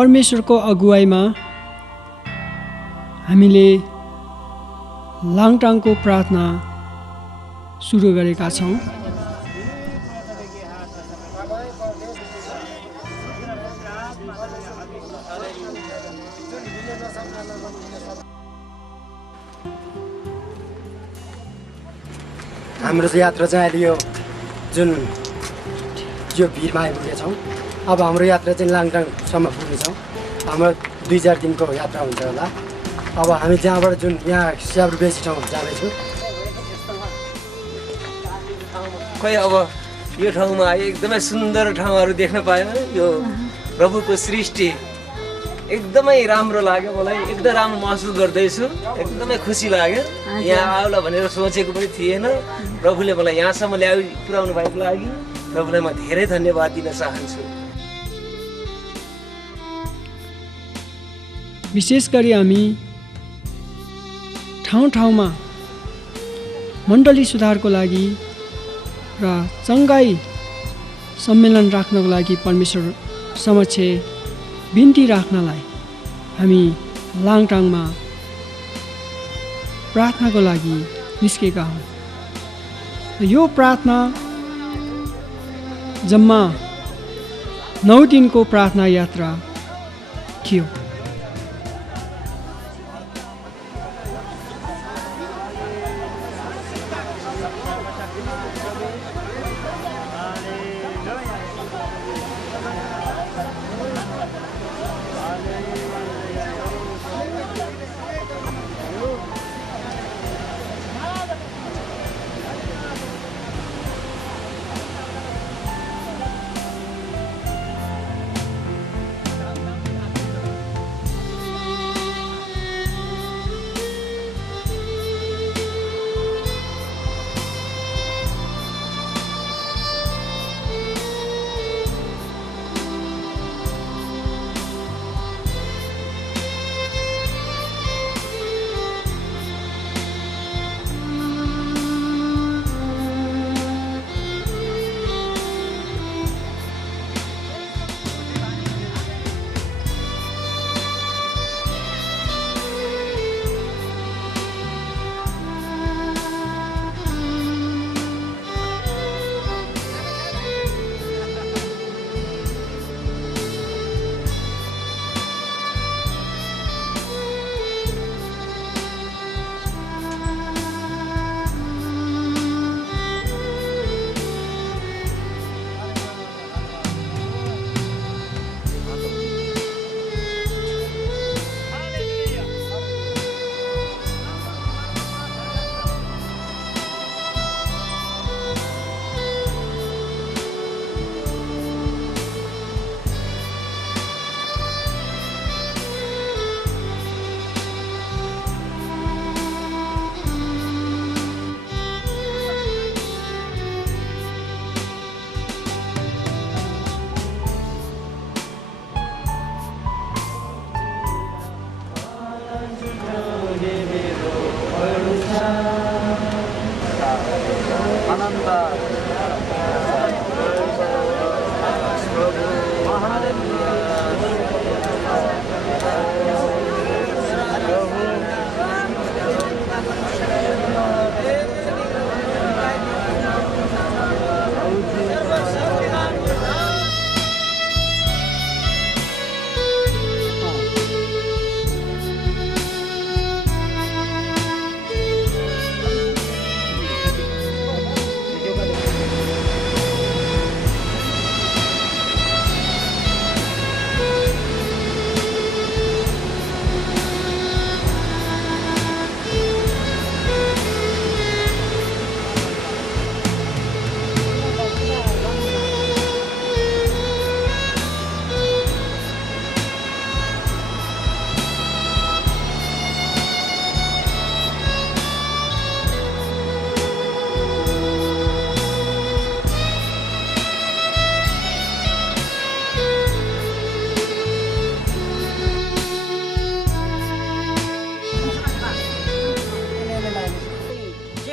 परमेश्वरको अगुवाईमा हामीले लाङटाङको प्रार्थना सुरु गरेका छौँ। हाम्रो यात्रा चाहिँ अहिले यो जुन यो भिरमा आइपुगेका छौँ। अब हाम्रो यात्रा चाहिँ लाङटाङसम्म पुग्नेछौँ। हाम्रो 2-4 दिनको यात्रा हुन्छ होला। अब हामी त्यहाँबाट जुन यहाँ स्याब्रु बेसी ठाउँ जाँदैछौँ। खै अब यो ठाउँमा आयो, एकदमै सुन्दर ठाउँहरू देख्न पायो। यो प्रभुको सृष्टि एकदमै राम्रो लाग्यो मलाई, एकदमै राम्रो महसुस गर्दैछु, एकदमै खुसी लाग्यो। यहाँ आउला भनेर सोचेको पनि थिएन। प्रभुले मलाई यहाँसम्म पुर्याउनु भएको लागि प्रभुलाई म धेरै धन्यवाद दिन चाहन्छु। विशेष गरी हामी ठाउँ ठाउँमा मण्डली सुधारको लागि र चङ्गाई सम्मेलन राख्नको लागि परमेश्वर समक्ष बिन्ती राख्नलाई हामी लाङटाङमा प्रार्थनाको लागि निस्केका हौँ। यो प्रार्थना जम्मा 9 दिनको प्रार्थना यात्रा थियो।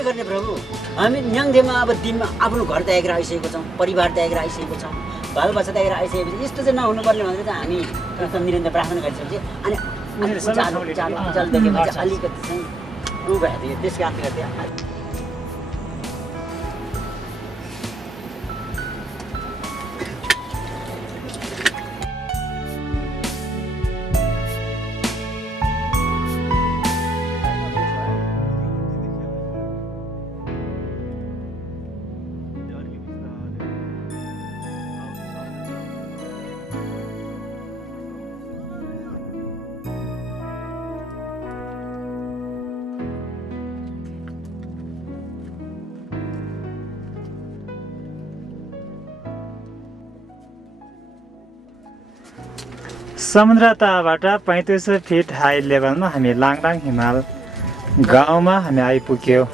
गर्ने प्रभु, हामी न्याङदेमा अब दिनमा आफ्नो घर त्यागेर आइसकेको छौँ, परिवार त्यागेर आइसकेको छौँ, बालबच्चा त्यहाँनिर आइसकेपछि यस्तो चाहिँ नहुनुपर्ने भनेर चाहिँ हामी प्रथम निरन्तर प्रार्थना गरिसकेपछि अनि चाल देखेपछि अलिकति चाहिँ ऊ भएको थियो त्यस कारणले गर्दा समुद्र तहबाट 3500 फिट हाई लेभलमा हामी लाङटाङ हिमाल गाउँमा हामी आइपुग्यौँ।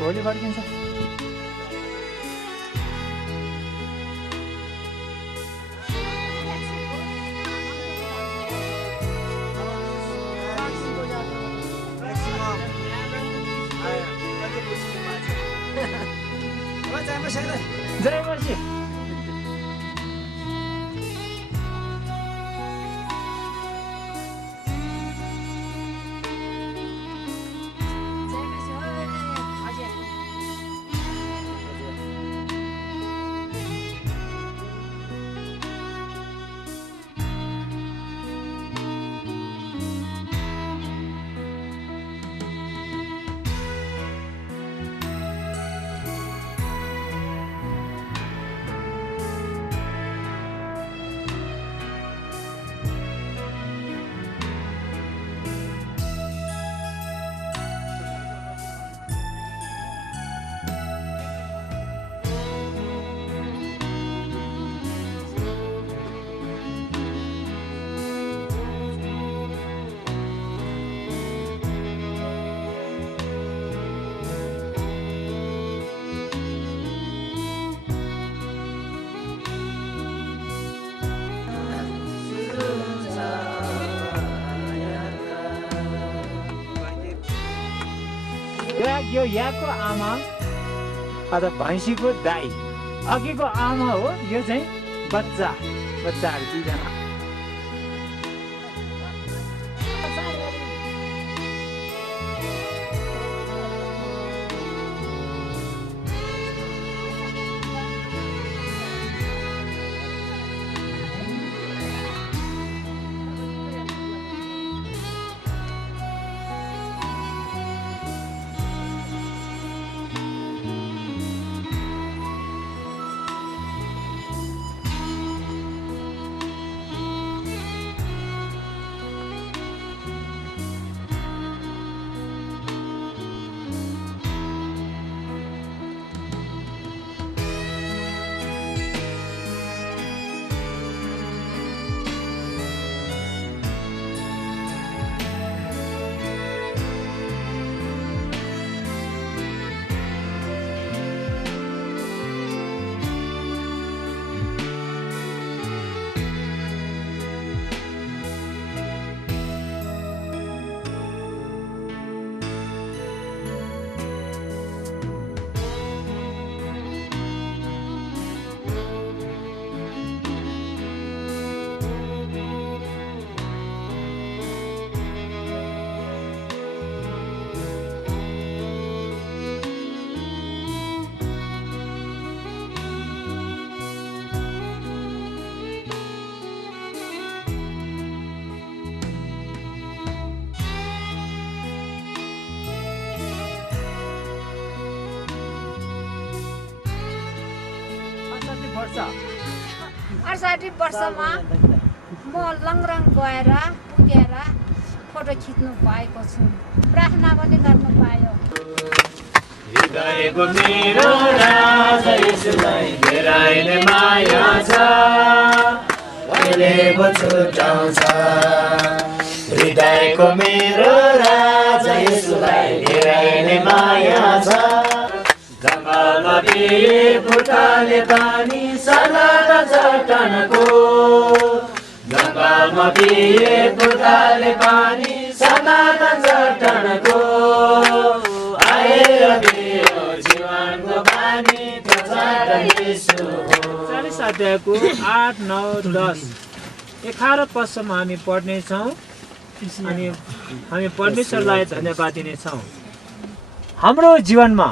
भोलि फर्किन्छ। जय मसी। यो यहाँको आमा अथवा भैँसीको दाई, अघिको आमा हो, यो चाहिँ बच्चाहरू दुईजना। वर्ष 68 वर्षमा म लङरङ गएर पुगेर फोटो खिच्नु पाएको छु, प्रार्थना पनि गर्नु पायो। हृदयको मेरो राजा येशूलाई धेरै नै माया छ, अहिले पो छुटाउँछ। हृदयको मेरो राजा येशूलाई धेरै नै माया छ, जङ्गलमा दिए फुटाले पानी सलाद चट्टानको, जङ्गलमा दिए फुटाले पानी सनातन चट्टानको आएर दियो जीवनको बानी त्यो चट्टान येशू हो। 40 अध्यायको 8, 9, 10, 11 पदसम्म हामी पढ्नेछौँ अनि हामी परमेश्वरलाई धन्यवाद दिनेछौँ। हाम्रो जीवनमा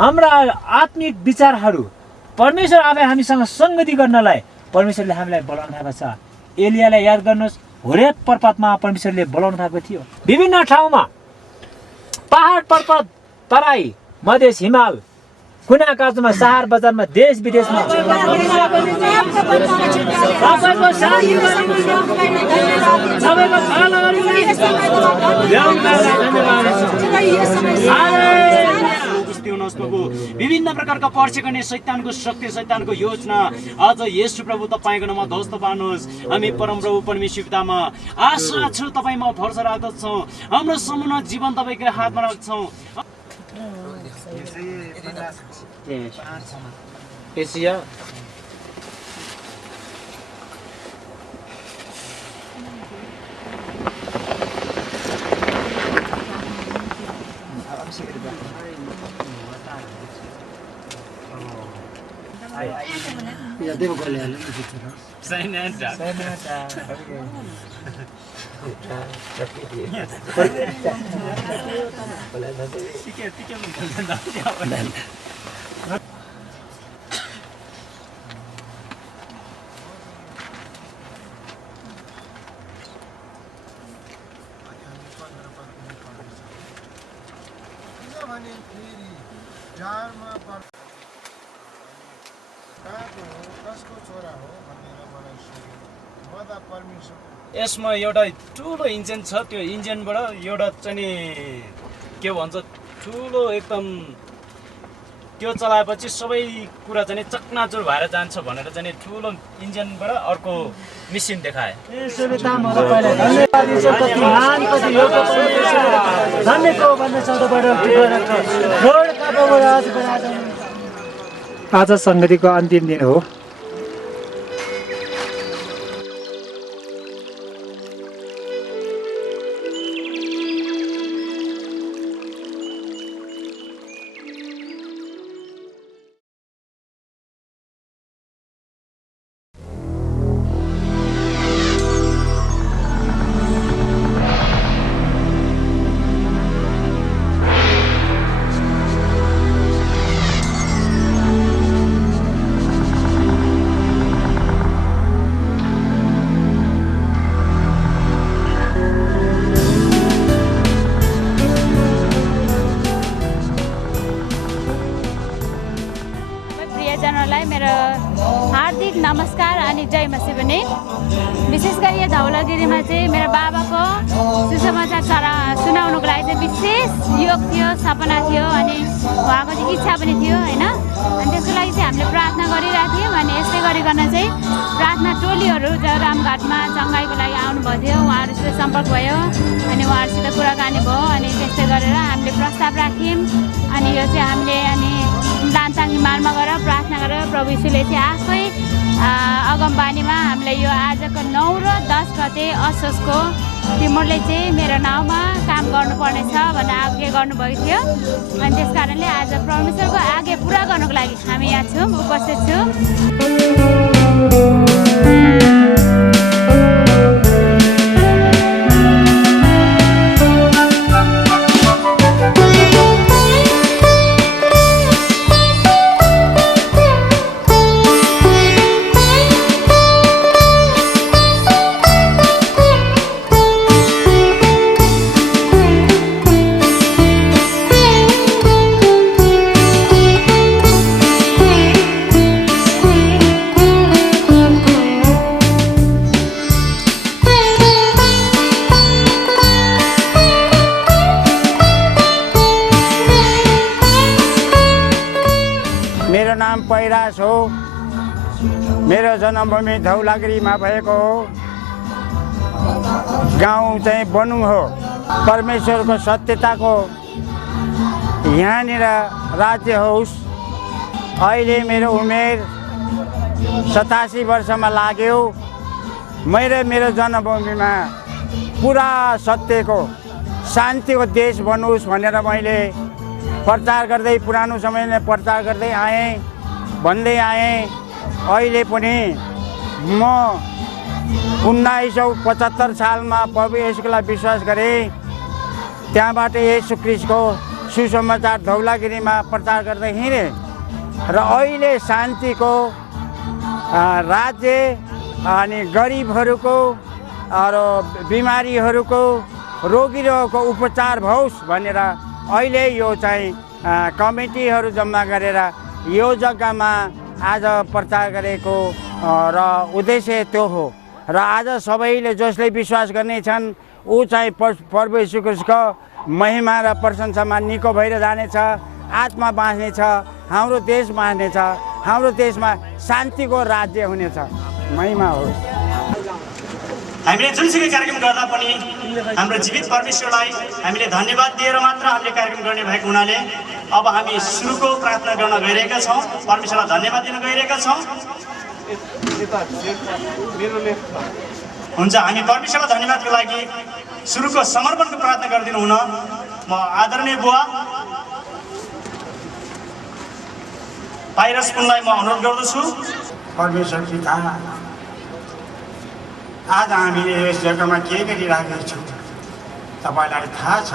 हाम्रा आत्मिक विचारहरू परमेश्वर अब हामीसँग सङ्गति गर्नलाई परमेश्वरले हामीलाई बोलाउनु भएको छ। एलियालाई याद गर्नुहोस्, होरेब पर्वतमा परमेश्वरले बोलाउनु भएको थियो। विभिन्न ठाउँमा पहाड पर्वत तराई मधेस हिमाल कुना काजमा सहर बजारमा देश विदेशमा विभिन्न प्रकारका परीक्षा गर्ने शैतानको शक्ति शैतानको योजना आज येशू प्रभु तपाईँको नाममा ध्वस्त पार्नुहोस्। हामी परमप्रभु परमेश्वर पितामा आशा छु तपाईँमा भरोसा राख्दछौँ। हाम्रो सम्पूर्ण जीवन तपाईँकै हातमा राख्छौँ। एसिया या देखो गले हाल्नु यसमा एउटा ठुलो इन्जिन छ। त्यो इन्जिनबाट एउटा चाहिँ के भन्छ ठुलो एकदम त्यो चलाएपछि सबै कुरा चाहिँ चकनाचुर भएर जान्छ भनेर चाहिँ ठुलो इन्जिनबाट अर्को मेसिन देखाए। आज सङ्गतिको अन्तिम दिन हो। नमस्कार अनि जय मसी पनि। विशेष गरी यो धौलागिरीमा चाहिँ मेरो बाबाको सुसमाचार सुनाउनुको लागि चाहिँ विशेष योग थियो, सपना थियो अनि उहाँको चाहिँ इच्छा पनि थियो होइन। अनि त्यसको लागि चाहिँ हामीले प्रार्थना गरिरहेको थियौँ। अनि यस्तै गरिकन चाहिँ प्रार्थना टोलीहरू जो रामघाटमा चङ्गाईको लागि आउनुभएको थियो उहाँहरूसित सम्पर्क भयो अनि उहाँहरूसित कुराकानी भयो। अनि त्यस्तै गरेर हामीले प्रस्ताव राख्यौँ। अनि यो चाहिँ हामीले अनि लान्ताङ हिमालमा गएर प्रार्थना गरेर प्रभु यीशुले चाहिँ आफै अगमबानीमा हामीले यो आजको 9 र 10 गते असोजको तिमीहरूले चाहिँ मेरो नाउँमा काम गर्नुपर्नेछ भनेर आज्ञा गर्नुभएको थियो। अनि त्यस कारणले आज परमेश्वरको आज्ञा पुरा गर्नको लागि हामी यहाँ छौँ, उपस्थित छौँ। पैरास हो। मेरो जन्मभूमि धौलागिरीमा भएको हो। गाउँ चाहिँ बनुङ हो। परमेश्वरको सत्यताको यहाँनिर राज्य होस्। अहिले मेरो उमेर 87 वर्षमा लाग्यो। मैले मेरो जन्मभूमिमा पुरा सत्यको शान्तिको देश बनोस् भनेर मैले प्रचार गर्दै पुरानो समयमा प्रचार गर्दै आएँ, भन्दै आएँ। अहिले पनि म 1975 सालमा प्रभु येशूलाई विश्वास गरेँ। त्यहाँबाट येशू ख्रीष्टको सुसमाचार धौलागिरीमा प्रचार गर्दै हिँडेँ र अहिले शान्तिको राज्य अनि गरिबहरूको र बिमारीहरूको रोगीहरूको उपचार होस् भनेर अहिले यो चाहिँ कमिटीहरू जम्मा गरेर यो जग्गामा आज प्रचार गरेको र उद्देश्य त्यो हो। र आज सबैले जसले विश्वास गर्नेछन् ऊ चाहिँ प्रभु येशू ख्रीष्टको महिमा र प्रशंसामा निको भएर जानेछ, आत्मा बाँच्नेछ, हाम्रो देश बाँच्नेछ, हाम्रो देशमा शान्तिको राज्य हुनेछ। महिमा होस्। हामीले जुनसुकै कार्यक्रम गर्दा पनि हाम्रो जीवित परमेश्वरलाई हामीले धन्यवाद दिएर मात्र हामीले कार्यक्रम गर्ने भएको हुनाले अब हामी सुरुको प्रार्थना गर्न गइरहेका छौँ, परमेश्वरलाई धन्यवाद दिन गइरहेका छौँ। हुन्छ, हामी परमेश्वरलाई धन्यवादको लागि सुरुको समर्पणको प्रार्थना गरिदिनु हुन म आदरणीय बुवा पाइरस पुनलाई म अनुरोध गर्दछु। परमेश्वर पिता, आज हामीले यस जग्गामा के गरिरहेका छौँ तपाईँलाई थाहा छ,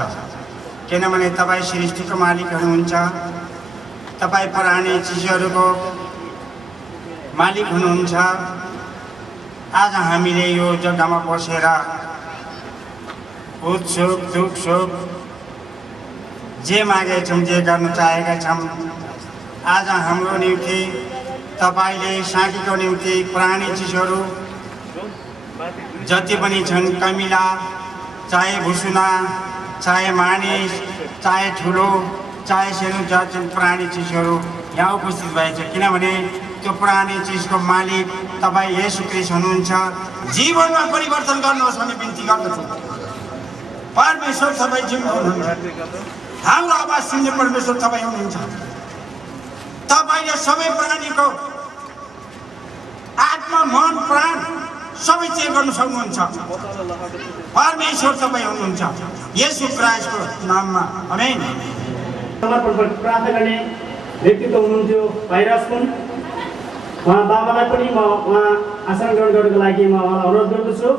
किनभने तपाईँ सृष्टिको मालिक हुनुहुन्छ, तपाईँ पुरानै चिजहरूको मालिक हुनुहुन्छ। आज हामीले यो जग्गामा बसेर उत्सुक दुख सुख जे मागेछौँ, जे गर्न चाहेका छौँ, आज हाम्रो निम्ति तपाईँले साँकीको निम्ति पुरानी चिजहरू जति पनि छन्, कमिला चाहे भुसुना चाहे मानिस चाहे ठुलो चाहे सानो जति पुरानी चिजहरू यहाँ उपस्थित भएछ, किनभने त्यो पुरानी चिजको मालिक तपाईँ येशू ख्रीष्ट हुनुहुन्छ। जीवनमा परिवर्तन गर्नुहोस् भन्ने बिन्ती गर्दछु। परमेश्वर तपाईँ जीवन हुनुहुन्छ, हाम्रो आवाज सुन्ने परमेश्वर तपाईँ हुनुहुन्छ। तपाईँले सबै प्राणीको आत्मा मन प्राण सबै चेक गर्न सक्नुहुन्छ। परमेश्वर तपाईँ हुनुहुन्छ, येशू ख्रीष्टको नाममा आमेन। समर्पण प्रार्थना गर्ने व्यक्तित्व हुनुहुन्थ्यो भाइराज पुन। उहाँ बाबालाई पनि म उहाँ आसन ग्रहण गर्नको लागि म उहाँलाई अनुरोध गर्दछु।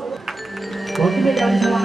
भक्तिमय गाविसमा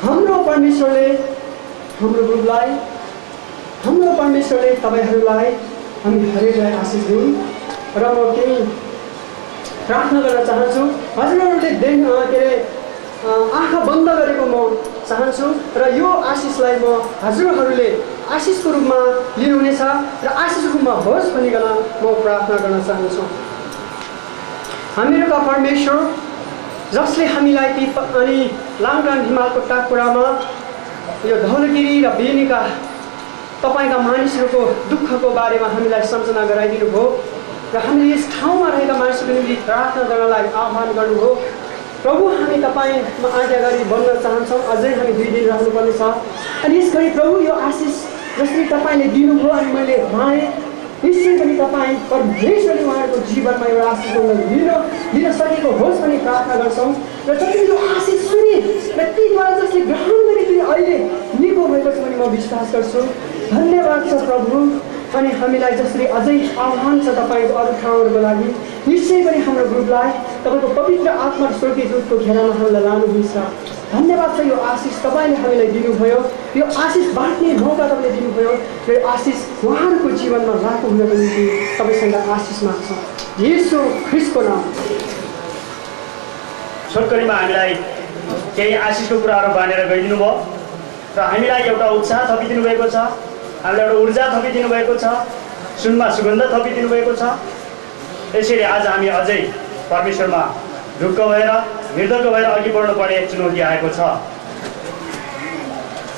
हाम्रो परमेश्वरले हाम्रो गुरुलाई, हाम्रो परमेश्वरले तपाईँहरूलाई हामी हरेकलाई आशिष दिउँ। र म केही प्रार्थना गर्न चाहन्छु। हजुरहरूले आँखा बन्द गरेको म चाहन्छु र यो आशिषलाई म हजुरहरूले आशिषको रूपमा लिनुहुनेछ र आशिषको रूपमा होस् भनिकन म प्रार्थना गर्न चाहन्छु। हामीहरूका परमेश्वर, जसले हामीलाई अनि लाङटाङ हिमालको टाकुरामा यो धौलागिरी र बेनीका तपाईँका मानिसहरूको दुःखको बारेमा हामीलाई सम्झना गराइदिनु भयो र हामीले यस ठाउँमा रहेका मानिसहरूको निम्ति प्रार्थना गर्नलाई आह्वान गर्नुभयो। प्रभु, हामी तपाईँमा आज्ञाकारी बन्न चाहन्छौँ। अझै हामी 2 दिन रहनुपर्नेछ अनि यसरी प्रभु यो आशिष जसरी तपाईँले दिनुभयो अनि मैले माने, निश्चय पनि तपाईँ परमेश्वरले उहाँहरूको जीवनमा एउटा आशिष दिन सकेको होस् भनी प्रार्थना गर्छौँ र जति यो आशिष र तीद्वारा जसले ग्रहण गरिकन अहिले निको भएको छ भने म विश्वास गर्छु। धन्यवाद छ प्रभु। अनि हामीलाई जसरी अझै आह्वान छ तपाईँको अरू ठाउँहरूको लागि निश्चय पनि हाम्रो ग्रुपलाई तपाईँको पवित्र आत्मा र स्वर्गीय दूतको घेरामा हामीलाई लानुहुन्छ। धन्यवाद छ यो आशिष तपाईँले हामीलाई दिनुभयो, यो आशिष बाँड्ने मौका तपाईँले दिनुभयो र यो आशिष उहाँहरूको जीवनमा लागु हुनको निम्ति तपाईँसँग आशिष माग्छौँ येशू ख्रीष्टको नाम। छोटकरीमा हामीलाई केही आशिषको कुराहरू बाँडेर गइदिनु भयो र हामीलाई एउटा उत्साह थपिदिनु भएको छ, हामीलाई एउटा ऊर्जा थपिदिनु भएको छ, सुनमा सुगन्ध थपिदिनु भएको छ। यसरी आज हामी अझै परमेश्वरमा ढुक्क भएर मृदक भएर अघि बढ्नुपर्ने चुनौती आएको छ।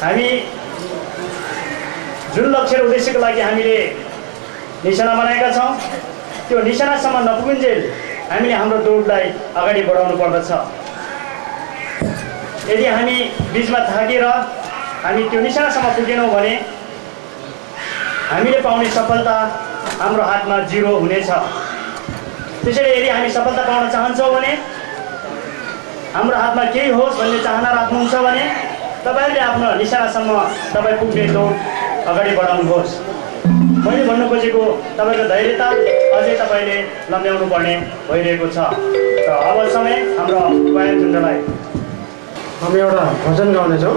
हामी जुन लक्ष्य र उद्देश्यको लागि हामीले निशाना बनाएका छौँ त्यो निशानासम्म नपुगुन्जेल हामीले हाम्रो दौडलाई अगाडि बढाउनु पर्दछ। यदि हामी बिचमा थाकेर हामी त्यो निशानासम्म पुगेनौँ भने हामीले पाउने सफलता हाम्रो हातमा 0 हुनेछ। त्यसैले यदि हामी सफलता पाउन चाहन्छौँ भने हाम्रो हातमा केही होस् भन्ने चाहना राख्नुहुन्छ भने तपाईँहरूले आफ्नो निशानासम्म तपाईँ पुग्ने दौड अगाडि बढाउनुहोस्। मैले भन्नु खोजेको तपाईँको धैर्यता अझै तपाईँले लम्ब्याउनु पर्ने भइरहेको छ। र अब समय हाम्रो वायन झुन्डलाई हामी एउटा भजन गाउनेछौँ।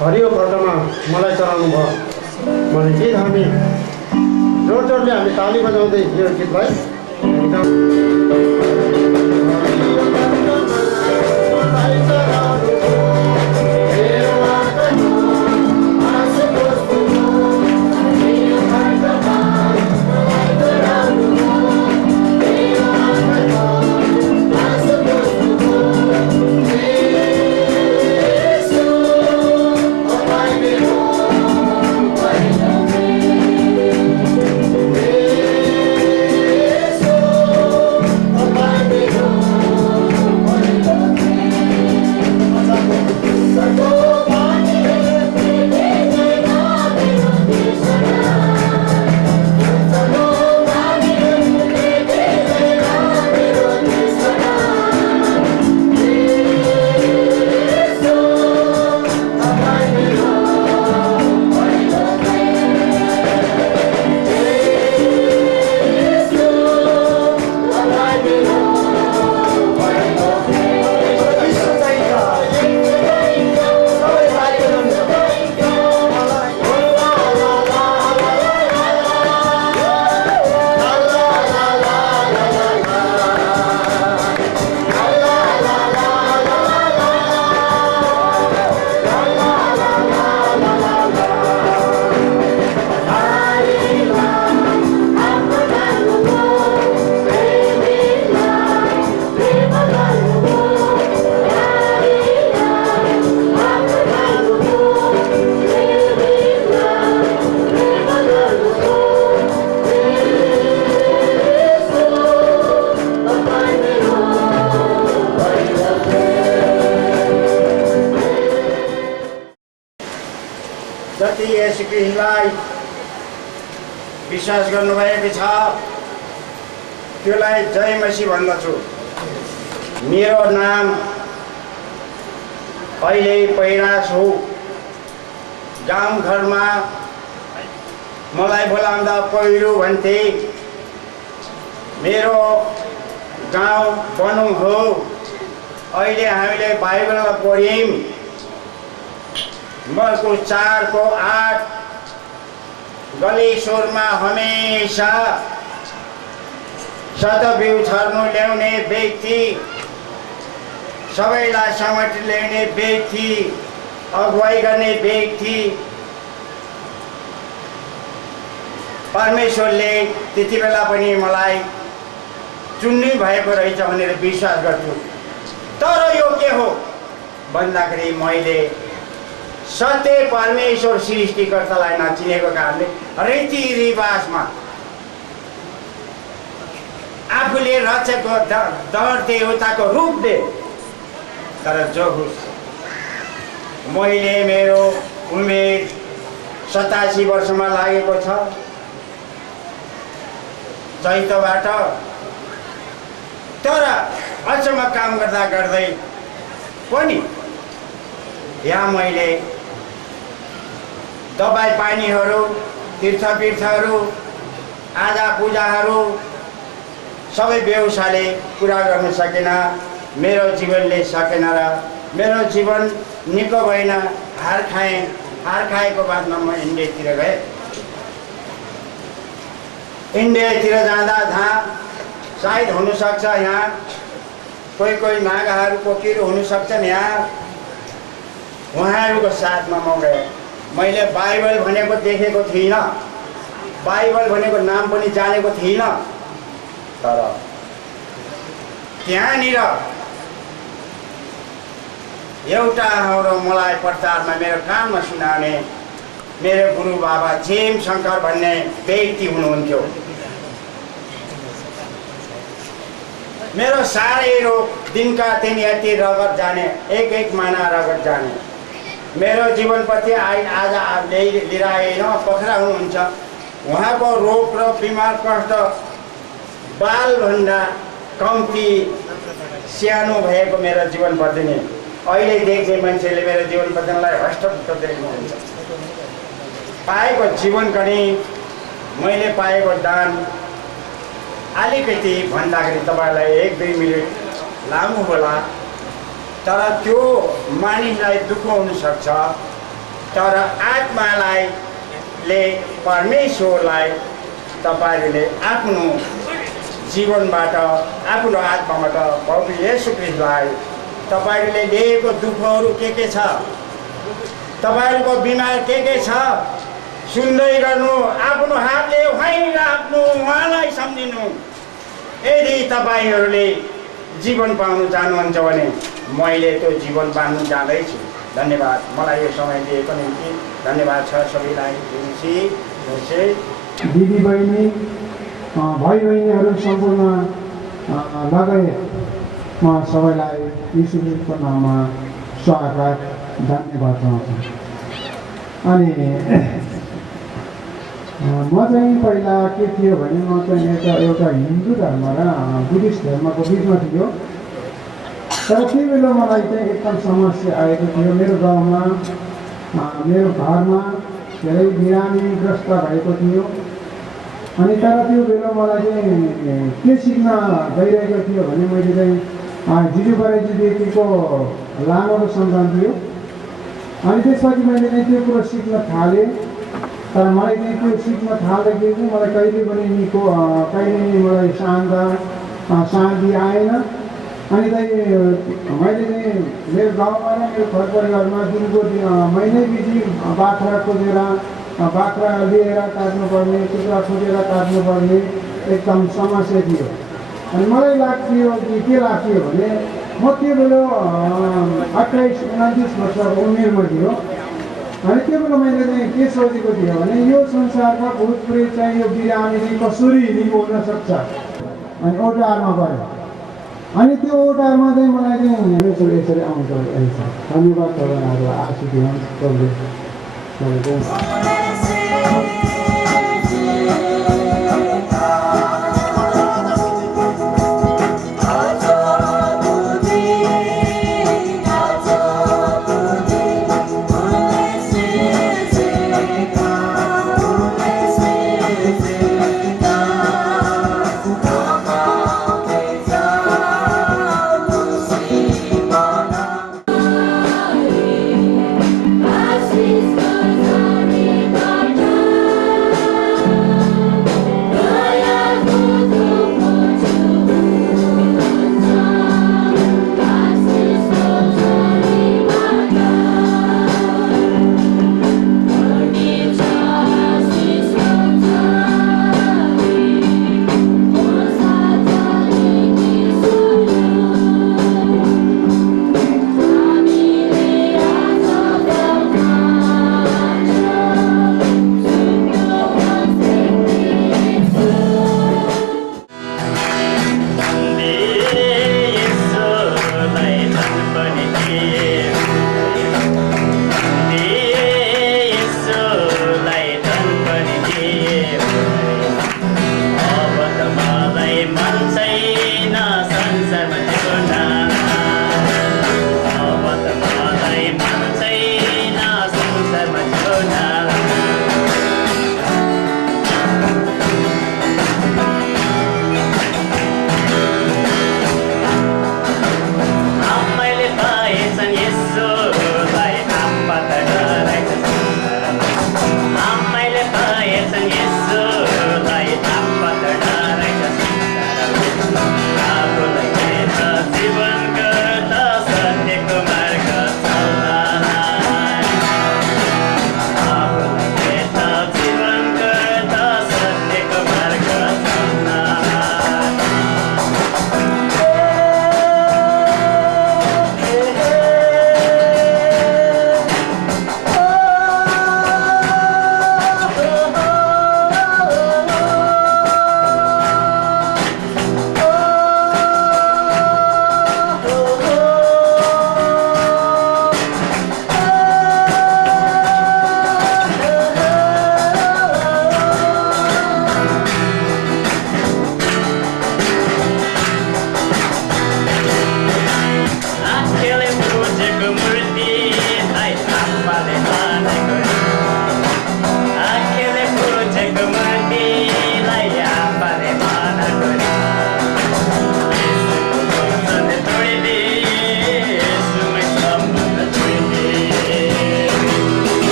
हरियो खड्कामा मलाई चलाउनु भयो भने गीत हामी जोड जोडले हामी ताली बजाउँदै यो गीतलाई जति येशू ख्रीष्टलाई विश्वास गर्नुभएको छ त्यसलाई जय मसीह भन्दछु। मेरो नाम अहिले पैरास हो। गाउँघरमा मलाई बोलाउँदा पहिरो भन्थे। मेरो गाउँ बनौँ हो। अहिले हामीले बाइबलमा पढ्यौँ मर्को 4:8 गलेश्वरमा हमेशा सतबिउ छर्नु ल्याउने व्यक्ति, सबैलाई समेट ल्याउने व्यक्ति, अगुवाई गर्ने व्यक्ति परमेश्वरले त्यति बेला पनि मलाई चुन्नु भएको रहेछ भनेर विश्वास गर्छु। तर यो के हो भन्दाखेरि मैले सत्य परमेश्वर सृष्टिकर्तालाई नचिनेको कारणले रीतिरिवाजमा आफूले रचेको दर देवताको रूप दे। तर जो होस् मैले मेरो उमेर 87 वर्षमा लागेको छ चैतबाट। तर अचम्म काम गर्दा गर्दै पनि यहाँ मैले दबाई पानीहरू तीर्थहरू आजा पूजाहरू सबै व्यवसायले पुरा गर्न सकेन। मेरो जीवनले सकेन र मेरो जीवन निको भएन। हार खाएको बादमा म इन्डियातिर गएँ। इन्डियातिर जाँदा जहाँ सायद हुनसक्छ यहाँ कोही नागाहरू कोकीहरू हुनसक्छन् यहाँ, उहाँहरूको साथमा म गएँ। मैले बाइबल भनेको देखेको थिइनँ, बाइबल भनेको नाम पनि जानेको थिइनँ। तर त्यहाँनिर एउटा मलाई प्रचारमा मेरो कानमा सुनाउने मेरो गुरु बाबा जेम शङ्कर भन्ने व्यक्ति हुनुहुन्थ्यो। मेरो साह्रै रोग दिनका दिन यति रगत जाने, एक महिना रगत जाने। मेरो जीवनप्रति आज लिएर आएन, पखरा हुनुहुन्छ। उहाँको रोग र बिमार कष्ट बालभन्दा कम्ती सानो भएको मेरो जीवनप्रति नै अहिले देख्ने मान्छेले मेरो जीवनप्रतिलाई हष्टपुष्ट देख्नुहुन्छ। पाएको जीवन पनि मैले पाएको दान अलिकति भन्दाखेरि तपाईँलाई 1-2 मिनट लामो होला, तर त्यो मानिसलाई दुःख हुनसक्छ। तर आत्मालाई परमेश्वरलाई तपाईँहरूले आफ्नो जीवनबाट आफ्नो आत्माबाट प्रभु येशू ख्रीष्टलाई तपाईँहरूले लिएको दुःखहरू के छ, तपाईँहरूको बिमार के छ सुन्दै गर्नु, आफ्नो हातले उठाइराख्नु, उहाँलाई सम्झिनु। यदि तपाईँहरूले जीवन पाउनु चाहनुहुन्छ भने मैले त्यो जीवन पाउनु जाँदैछु। धन्यवाद। मलाई यो समय दिएको निम्ति धन्यवाद छ सबैलाई। दिदी बहिनी भाइ बहिनीहरू सम्पूर्ण लगायत म सबैलाई यीशु ख्रीष्टको नाममा स्वागत धन्यवाद चाहन्छु। अनि म चाहिँ पहिला के थियो भने म चाहिँ एउटा हिन्दू धर्म र बुद्धिस्ट धर्मको बिचमा थियो। तर त्यो बेला मलाई चाहिँ एकदम समस्या आएको थियो। मेरो गाउँमा मेरो घरमा धेरै बिरामीग्रस्त भएको थियो। अनि तर त्यो बेला मलाई चाहिँ के सिक्न गइरहेको थियो भने मैले चाहिँ जिजु बराइजी व्यक्तिको लामोको सन्तान थियो। अनि त्यसपछि मैले चाहिँ त्यो कुरो सिक्न थालेँ। तर मलाई चाहिँ त्यो सिक्न थाल्दाखेरि चाहिँ मलाई कहिले पनि मलाई शान्ति आएन। अनि चाहिँ मैले चाहिँ मेरो गाउँमा र मेरो घर परिवारमा दिनको महिनैपछि बाख्रा खोजेर बाख्रा लिएर काट्नुपर्ने, कुखुरा खोजेर काट्नुपर्ने एकदम समस्या थियो। अनि मलाई लाग्थ्यो कि के लाग्थ्यो भने म त्यो बेला 28-29 वर्षको उमेरमा थियो। अनि त्यो बेला मैले चाहिँ के सोचेको थियो भने यो संसारमा भूत प्रेत चाहिँ यो बिरामी चाहिँ कसरी निको हुन सक्छ। अनि ओटारमा गयो। अनि त्यो ओटारमा चाहिँ मलाई चाहिँ यसरी आउँछ। धन्यवाद तपाईँहरूलाई आशिष दिनुहोस्। Ashes goes on in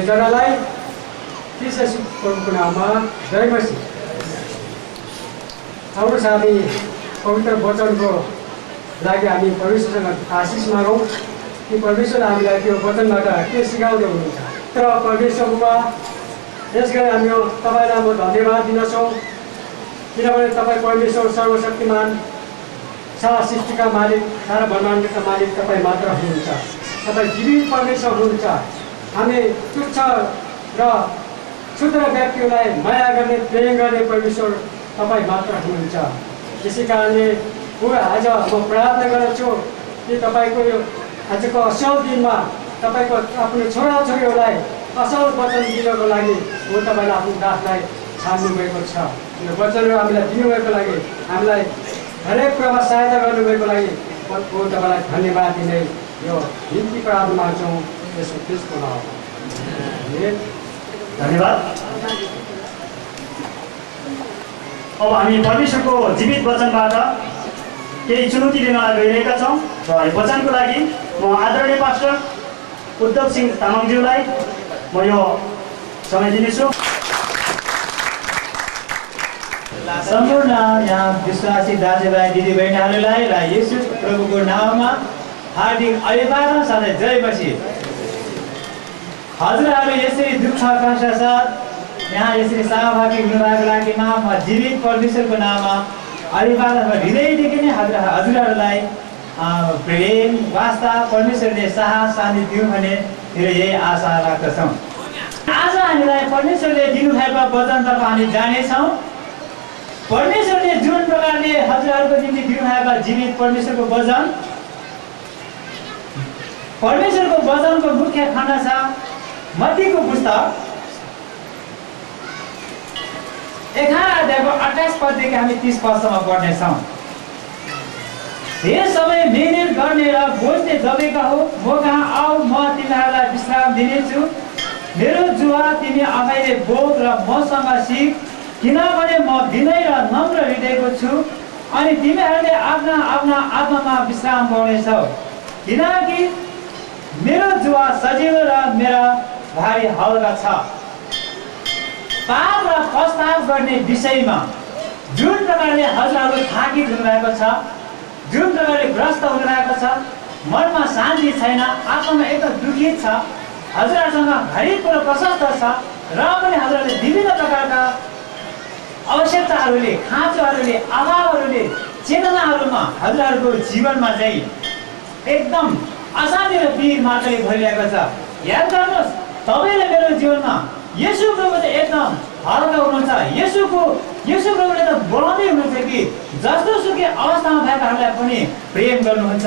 सबैजनालाई कृष्ण प्रभुको नाममा जय मसी। आउनुहोस् हामी पवित्र वचनको लागि हामी परमेश्वरसँग आशिष मागौँ कि परमेश्वरले हामीलाई त्यो वचनबाट के सिकाउँदै हुनुहुन्छ। तर परमेश्वरमा यस गरी हामी तपाईँलाई म धन्यवाद दिन्छौँ किनभने तपाईँ परमेश्वर सर्वशक्तिमान सारा सृष्टिका मालिक सारा ब्रह्माण्डका मालिक तपाईँ मात्र हुनुहुन्छ। तपाईँ जीवित परमेश्वर हुनुहुन्छ। हामी तुच्छ र क्षुद्र व्यक्तिहरूलाई माया गर्ने प्रेम गर्ने परमेश्वर तपाईँ मात्र हुनुहुन्छ। त्यसै कारणले आज म प्रार्थना गर्दछु कि तपाईँको यो आजको असल दिनमा तपाईँको आफ्नो छोराछोरीहरूलाई असल वचन दिनको लागि म तपाईँलाई आफ्नो दासलाई छान्नुभएको छ। यो वचनहरू हामीलाई दिनुभएको लागि हामीलाई हरेक कुरामा सहायता गर्नुभएको लागि म तपाईँलाई धन्यवाद दिने यो निम्ति प्रार्थना माग्छौँ यसो त्यसको नाममा धन्यवाद। अब हामी परमेश्वरको जीवित वचनबाट केही चुनौती लिनलाई गइरहेका छौँ र वचनको लागि म आदरणीय पास्टर उद्धव सिंह तामाङज्यूलाई म यो समय दिनेछु। सम्पूर्ण यहाँ विश्वासी दाजुभाइ दिदीबहिनीहरूलाई र येशू प्रभुको नाममा हार्दिक अभिवादन साथै जय मसीह। हजुरहरू यसरी दुःख कष्ट साथ यहाँ यसरी सहभागी हुनुभएको लागि म जीवित परमेश्वरको नाममा अभिवादन हृदयदेखि नै हजुरहरूलाई प्रेम वास्ता परमेश्वरले साहस शान्ति दिउँ भने मेरो यही आशा राख्दछौँ। आज हामीलाई परमेश्वरले दिनुभएको वचनतर्फ हामी जानेछौँ। परमेश्वरले जुन प्रकारले हजुरहरूको निम्ति दिनुभएको जीवित परमेश्वरको वचन, परमेश्वरको वचनको मुख्य खण्ड छ मत्तीको पुस्तक 11 अध्यायको 28 पददेखि हामी 30 पदसम्म पढ्नेछौँ। हे सबै मेहनत गर्ने र बोझले दबेका हो, म कहाँ आऊ, म तिमीहरूलाई विश्राम दिनेछु। मेरो जुवा तिमी आफैले बोक र मसँग सिक, किनभने म विनय र नम्र हृदयको छु अनि तिमीहरूले आफ्ना आफ्ना आत्मामा विश्राम पाउनेछौ। किनकि मेरो जुवा सजिलो र मेरा भारी हल्का छ। पाप र पश्चाताप गर्ने विषयमा जुन प्रकारले हजुरहरू थाकित हुनुभएको छ, जुन प्रकारले ग्रस्त हुनुभएको छ, मनमा शान्ति छैन, आत्मामा एकदम दुखित छ, हजुरहरूसँग हरेक कुरो प्रशस्त छ र पनि हजुरहरूले विभिन्न प्रकारका आवश्यकताहरूले, खाँचोहरूले, अभावहरूले, चेतनाहरूमा हजुरहरूको जीवनमा चाहिँ एकदम अशान्ति र पीड मात्रै भइरहेको छ। याद गर्नुहोस्, तपाईँले मेरो जीवनमा येशू प्रभु चाहिँ एकदम हल्का हुनुहुन्छ। येशू प्रभुले त बोलाउँदै हुनुहुन्छ कि जस्तो सुकै अवस्थामा भएकाहरूलाई पनि प्रेम गर्नुहुन्छ,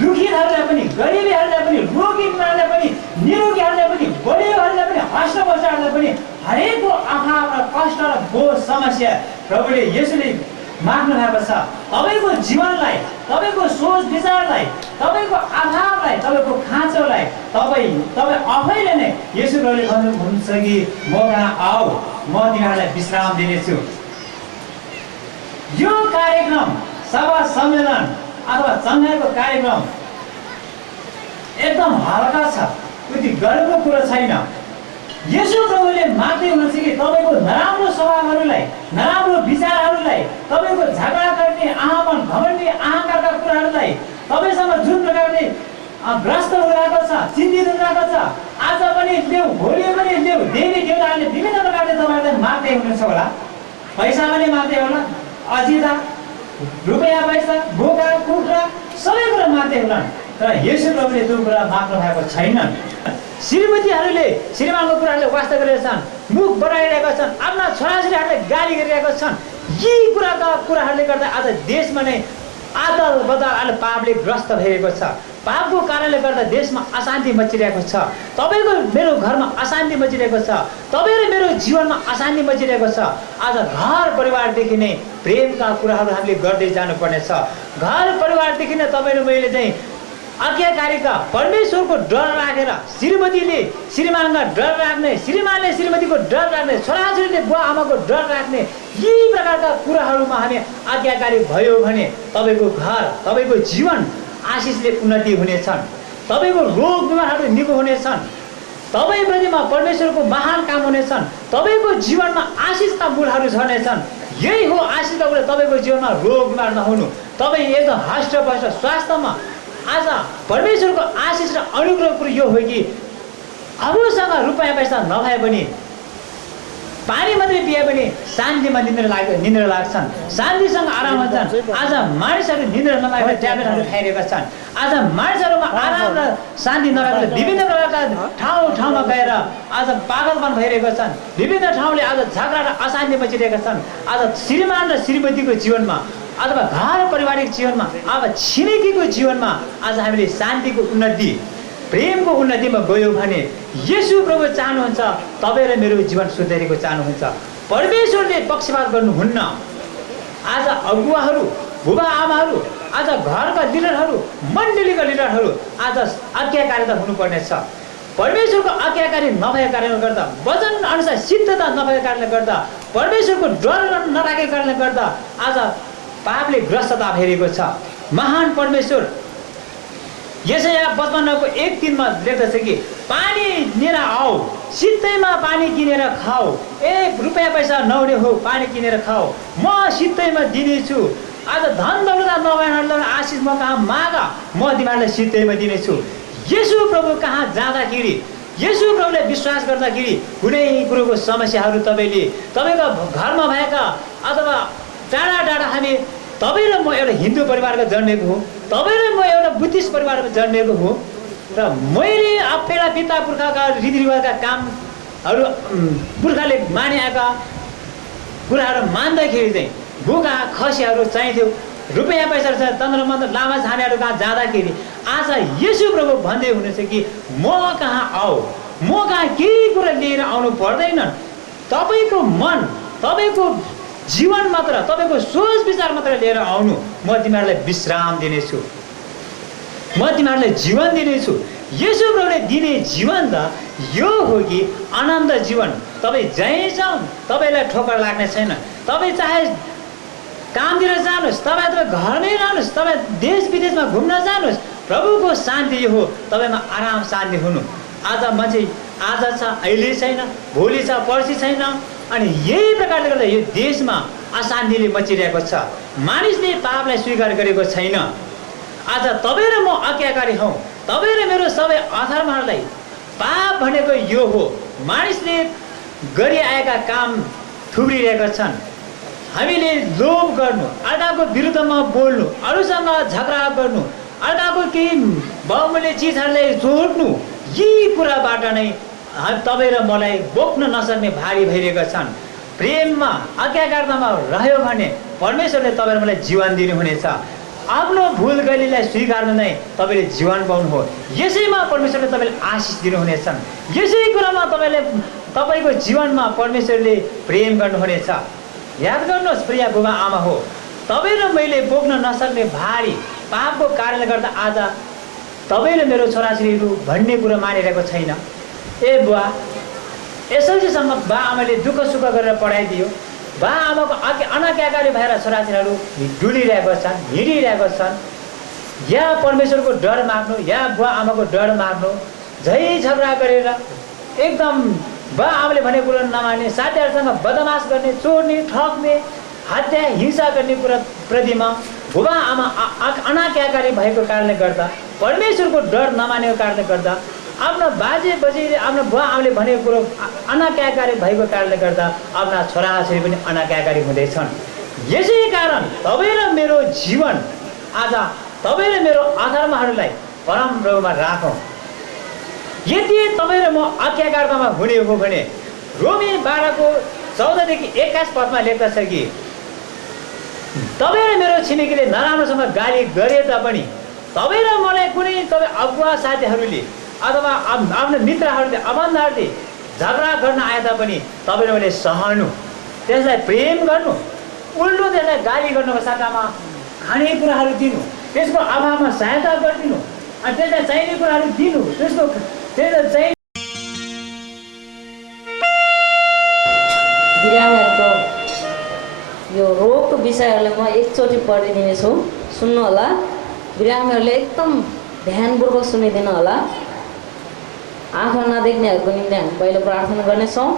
दुखीहरूलाई पनि, गरिबीहरूलाई पनि, रोगीहरूलाई पनि, निरोगीहरूलाई पनि, बलियोहरूलाई पनि, हष्टपुष्टहरूलाई पनि हरेकको अभाव र कष्ट र बोझ समस्या प्रभुले येशूले माग्नु भएको छ। तपाईँको जीवनलाई, तपाईँको सोच विचारलाई, तपाईँको अभावलाई, तपाईँको खाँचोलाई तपाईँ आफैले नै येशू प्रभुले भन्नुहुन्छ कि म कहाँ आऊ, म तिमीहरूलाई विश्राम दिनेछु। यो कार्यक्रम सभा सम्मेलन अथवा चङ्गाईको कार्यक्रम एकदम हल्का छ, उति गर्वको कुरो छैन। येशू प्रभुले माग्दै हुनुहुन्छ कि तपाईँको नराम्रो स्वभावहरूलाई, नराम्रो विचारहरूलाई, तपाईँको झगडा गर्ने आह्वान घमण्डी अहङ्कारका कुराहरूलाई, तपाईँसँग जुन प्रकारले ग्रस्त हुनुभएको छ, चिन्तित हुनुभएको छ, आज पनि ल्याऊ, भोलि पनि ल्याऊ, देवी देवताहरूले विभिन्न प्रकारले तपाईँहरूलाई माग्दै हुनुहुन्छ होला। पैसा पनि माग्दै होला, अजिता, रुपियाँ पैसा, बोका, कुखुरा सबै कुरा माग्दै होलान्। तर येशू प्रभुले त्यो कुरा माग्नु भएको छैनन्। श्रीमतीहरूले श्रीमानको कुराहरूले वास्ता गरेका छन्, मुख बढाइरहेका छन्, आफ्ना छोराछोरीहरूले गाली गरिरहेका छन्। यी कुराहरूले गर्दा आज देशमा नै आदल बदल अहिले पापले ग्रस्त भइरहेको छ। पापको कारणले गर्दा देशमा अशान्ति मचिरहेको छ। तपाईँको मेरो घरमा अशान्ति मचिरहेको छ, तपाईँ र मेरो जीवनमा अशान्ति मचिरहेको छ। आज घर परिवारदेखि नै प्रेमका कुराहरू हामीले गर्दै जानुपर्नेछ। घर परिवारदेखि नै तपाईँ र मैले चाहिँ आज्ञाकारीका परमेश्वरको डर राखेर, श्रीमतीले श्रीमानका डर राख्ने, श्रीमानले श्रीमतीको डर राख्ने, छोराछोरीले बुवा आमाको डर राख्ने, यी प्रकारका कुराहरूमा हामी आज्ञाकारी भयो भने तपाईँको घर, तपाईँको जीवन आशिषले उन्नति हुनेछन्, तपाईँको रोग बिमारहरू निको हुनेछन्। तपाईँप्रतिमा परमेश्वरको महान काम हुनेछन्, तपाईँको जीवनमा आशिषका मूलहरू झर्नेछन्। यही हो आशिषका मूल, तपाईँको जीवनमा रोग बिमार नहुनु, तपाईँ एकदम हष्टपुष्ट स्वास्थ्यमा। आज परमेश्वरको आशिष र अनुग्रह कुरो यो हो कि अरूसँग रुपियाँ पैसा नभए पनि, पानी मात्रै पिए पनि शान्तिमा निन्द्रा लाग्छन्, शान्तिसँग आराम हुन्छन्। आज मानिसहरू निन्द्रा नलागेर ट्याब्लेटहरू खाइरहेका छन्। आज मानिसहरूमा आराम र शान्ति नभएर विभिन्न प्रकारका ठाउँमा गएर आज पागलपन भइरहेका छन्। विभिन्न ठाउँले आज झगडा र अशान्ति मचिरहेका छन्। आज श्रीमान र श्रीमतीको जीवनमा अथवा घर पारिवारिक जीवनमा, अब छिमेकीको जीवनमा आज हामीले शान्तिको उन्नति, प्रेमको उन्नतिमा गयो भने येशू प्रभु चाहनुहुन्छ तपाईँ र मेरो जीवन सुधारेको चाहनुहुन्छ। परमेश्वरले पक्षपात गर्नुहुन्न। आज अगुवाहरू, बुबा आमाहरू, आज घरका लिडरहरू, मण्डलीका लिडरहरू आज आज्ञाकारिता हुनुपर्नेछ। परमेश्वरको आज्ञाकारी नभएको कारणले गर्दा, वचन अनुसार सिद्धता नभएको कारणले गर्दा, परमेश्वरको डर नराखेको कारणले गर्दा आज पापले ग्रस्तता भइरहेको छ। महान परमेश्वर यशाया 55को 1:3 लेख्दछ कि पानी लिएर आऊ, सित्तैमा पानी किनेर खाऊ, रुपियाँ पैसा नहुने हो पानी किनेर खाऊ, म सित्तैमा दिनेछु। आज धन दौलत नभएहरूलाई आशिष म कहाँ माग, म तिमीहरूलाई सित्तैमा दिनेछु। येशू प्रभु कहाँ जाँदाखेरि, येशू प्रभुलाई विश्वास गर्दाखेरि कुनै कुरोको समस्याहरू तपाईँको घरमा भएका अथवा टाढा टाढा हामी, तपाईँ र म एउटा हिन्दू परिवारमा जन्मेको हो, तपाईँ र म एउटा बुद्धिस्ट परिवारमा जन्मेको हो र मैले आफ्ना पिता पुर्खाका रीतिरिवाजका कामहरू पुर्खाले मानिआएका कुराहरू मान्दाखेरि चाहिँ बुगा खसीहरू चाहिन्थ्यो, रुपियाँ पैसा तन्त्र मन्त्र लामा छानेहरू कहाँ जाँदाखेरि आज येशू प्रभु भन्दै हुनुहुन्छ कि म कहाँ आऊ, म कहाँ केही कुरा लिएर आउनु पर्दैन। तपाईँको मन, तपाईँको जीवन मात्र, तपाईँको सोच विचार मात्र लिएर आउनु, म तिमीहरूलाई विश्राम दिनेछु, म तिमीहरूलाई जीवन दिनेछु। येशू प्रभुले दिने जीवन त यो हो कि आनन्द जीवन। तपाईँ जहीँ जाउँ तपाईँलाई ठोकर लाग्ने छैन। तपाईँ चाहे कामतिर जानुहोस्, तपाईँ घरमै रहनुहोस्, तपाईँ देश विदेशमा घुम्न जानुहोस्, प्रभुको शान्ति यो हो, तपाईँमा आराम शान्ति हुनु। आज मान्छे आज छ, अहिले छैन, भोलि छ, पर्सि छैन। अनि यही प्रकारले गर्दा यो देशमा अशान्तिले मचिरहेको छ। मानिसले पापलाई स्वीकार गरेको छैन। आज तपाईँ र म आज्ञाकारी हौँ। तपाईँ र मेरो सबै अधर्महरूलाई, पाप भनेको यो हो, मानिसले गरिआएका काम थुप्रिरहेका छन्। हामीले लोभ गर्नु, अर्काको विरुद्धमा बोल्नु, अरूसँग झगडा गर्नु, अर्काको केही बहुमूल्य चिजहरूलाई जोड्नु, यी कुराबाट नै तपाईँ र मलाई बोक्न नसक्ने भारी भइरहेका छन्। प्रेममा, आज्ञाकारितामा रह्यो भने परमेश्वरले तपाईँ र मलाई जीवन दिनुहुनेछ। आफ्नो भुल गल्तीलाई स्वीकार्नु नै तपाईँले जीवन पाउनु हो। यसैमा परमेश्वरले तपाईँले आशिष दिनुहुनेछन्। यसै कुरामा तपाईँको जीवनमा परमेश्वरले प्रेम गर्नुहुनेछ। याद गर्नुहोस् प्रिय बुबा आमा हो, तपाईँ र मैले बोक्न नसक्ने भारी पापको कारणले गर्दा आज तपाईँ र मेरो छोराछोरीहरू भन्ने कुरो मानिरहेको छैन। ए बुवा, एसएलसीसम्म बा आमाले दुःख सुख गरेर पढाइदियो, बा आमाको अनाज्ञाकारी भएर छोराछोरीहरू डुलिरहेको छन्, हिँडिरहेको छन्। या परमेश्वरको डर माग्नु, या बुवा आमाको डर माग्नु, झै झगडा गरेर एकदम बा आमाले भनेको कुरो नमान्ने, साथीहरूसँग बदमास गर्ने, चोर्ने, ठग्ने, हत्या हिंसा गर्ने कुरा प्रतिमा बुबा आमा अनाज्ञाकारी भएको कारणले गर्दा, परमेश्वरको डर नमानेको कारणले गर्दा, आफ्ना बाजे बजेले आफ्ना बुवा आमाले भनेको कुरो अनाज्ञाकारी भएको कारणले गर्दा आफ्ना छोराछोरी पनि अनाज्ञाकारी हुँदैछन्। यसै कारण तपाईँ र मेरो जीवन आज तपाईँ र मेरो अधर्महरूलाई परम प्रभुमा राखौँ। यदि तपाईँ र म आज्ञाकारितामा हुने हो भने रोमी 12को 14देखि 21 पदमा लेख्दछ कि तपाईँ र मेरो छिमेकीले नराम्रोसँग गाली गरे तापनि तपाईँ र मलाई कुनै तपाईँ अगुवा साथीहरूले अथवा आफ्नो मित्रहरूले आबन्धहरूले झगडा गर्न आए तापनि तपाईँ र मैले सहनु, त्यसलाई प्रेम गर्नु, उल्टो त्यसलाई गाली गर्नुको सट्टामा खानेकुराहरू दिनु, त्यसको अभावमा सहायता गरिदिनु, अनि त्यसलाई चाहिने कुराहरू दिनु, त्यसलाई चाहिँ बिरामीहरूको यो रोगको विषयहरूलाई म एकचोटि पढिदिनेछु, सुन्नु होला। बिरामीहरूले एकदम ध्यानपूर्वक सुनिदिनु होला। आँखा नदेख्नेहरूको निम्ति हामी पहिला प्रार्थना गर्नेछौँ।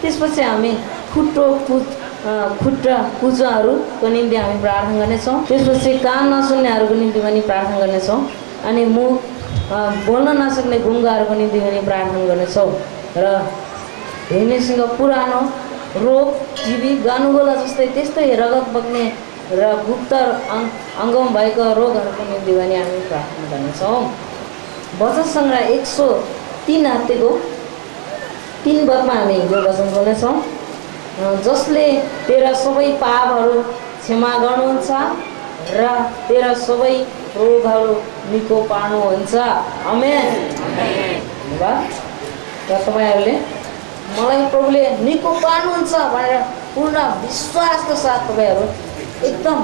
त्यसपछि हामी खुट्टा कुचाहरूको निम्ति हामी प्रार्थना गर्नेछौँ। त्यसपछि कान नसुन्नेहरूको निम्ति पनि प्रार्थना गर्नेछौँ। अनि मुख बोल्न नसक्ने गुङ्गाहरूको निम्ति पनि प्रार्थना गर्नेछौँ। र हिँड्नेसँग पुरानो रोग टिबी गानुगोला जस्तै त्यस्तै रगत बग्ने र गुप्त अङ्गमा भएको रोगहरूको निम्ति पनि हामी प्रार्थना गर्नेछौँ। वचन सङ्ग्रह 103 अध्यायको 3 पदमा हामी यो वचन बोल्नेछौँ। जसले तेरा सबै पापहरू क्षमा गर्नुहुन्छ र तेरा सबै रोगहरू निको पार्नुहुन्छ। आमेन। धन्यवाद। र तपाईँहरूले मलाई प्रभुले निको पार्नुहुन्छ भनेर पूर्ण विश्वासको साथ तपाईँहरू एकदम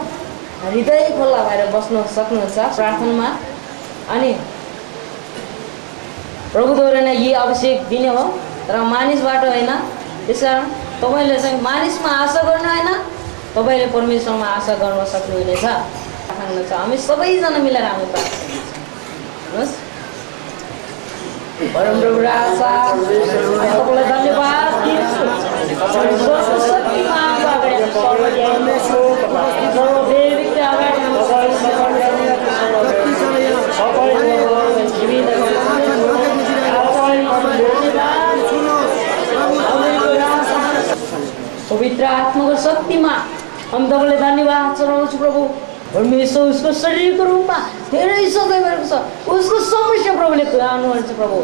हृदय खुल्ला भएर बस्न सक्नुहुन्छ प्रार्थनामा। अनि प्रभुद्वारा नै यी अभिषेक दिने हो र मानिसबाट होइन। त्यसकारण तपाईँले चाहिँ मानिसमा आशा गर्नु होइन, तपाईँले परमेश्वरमा आशा गर्न सक्नुहुनेछ। हामी सबैजना मिलेर हामी प्रार्थना गर्नुहोस्। परम प्रभु राजा तपाईँलाई धन्यवाद दिन्छु। पवित्र आत्माको शक्तिमा हम तपाईँलाई धन्यवाद चढाउँछु प्रभु। परमेश्वर उसको शरीरको रूपमा धेरै सधैँ भएको छ, उसको समस्या प्रभुले पुऱ्याउनुहुन्छ प्रभु।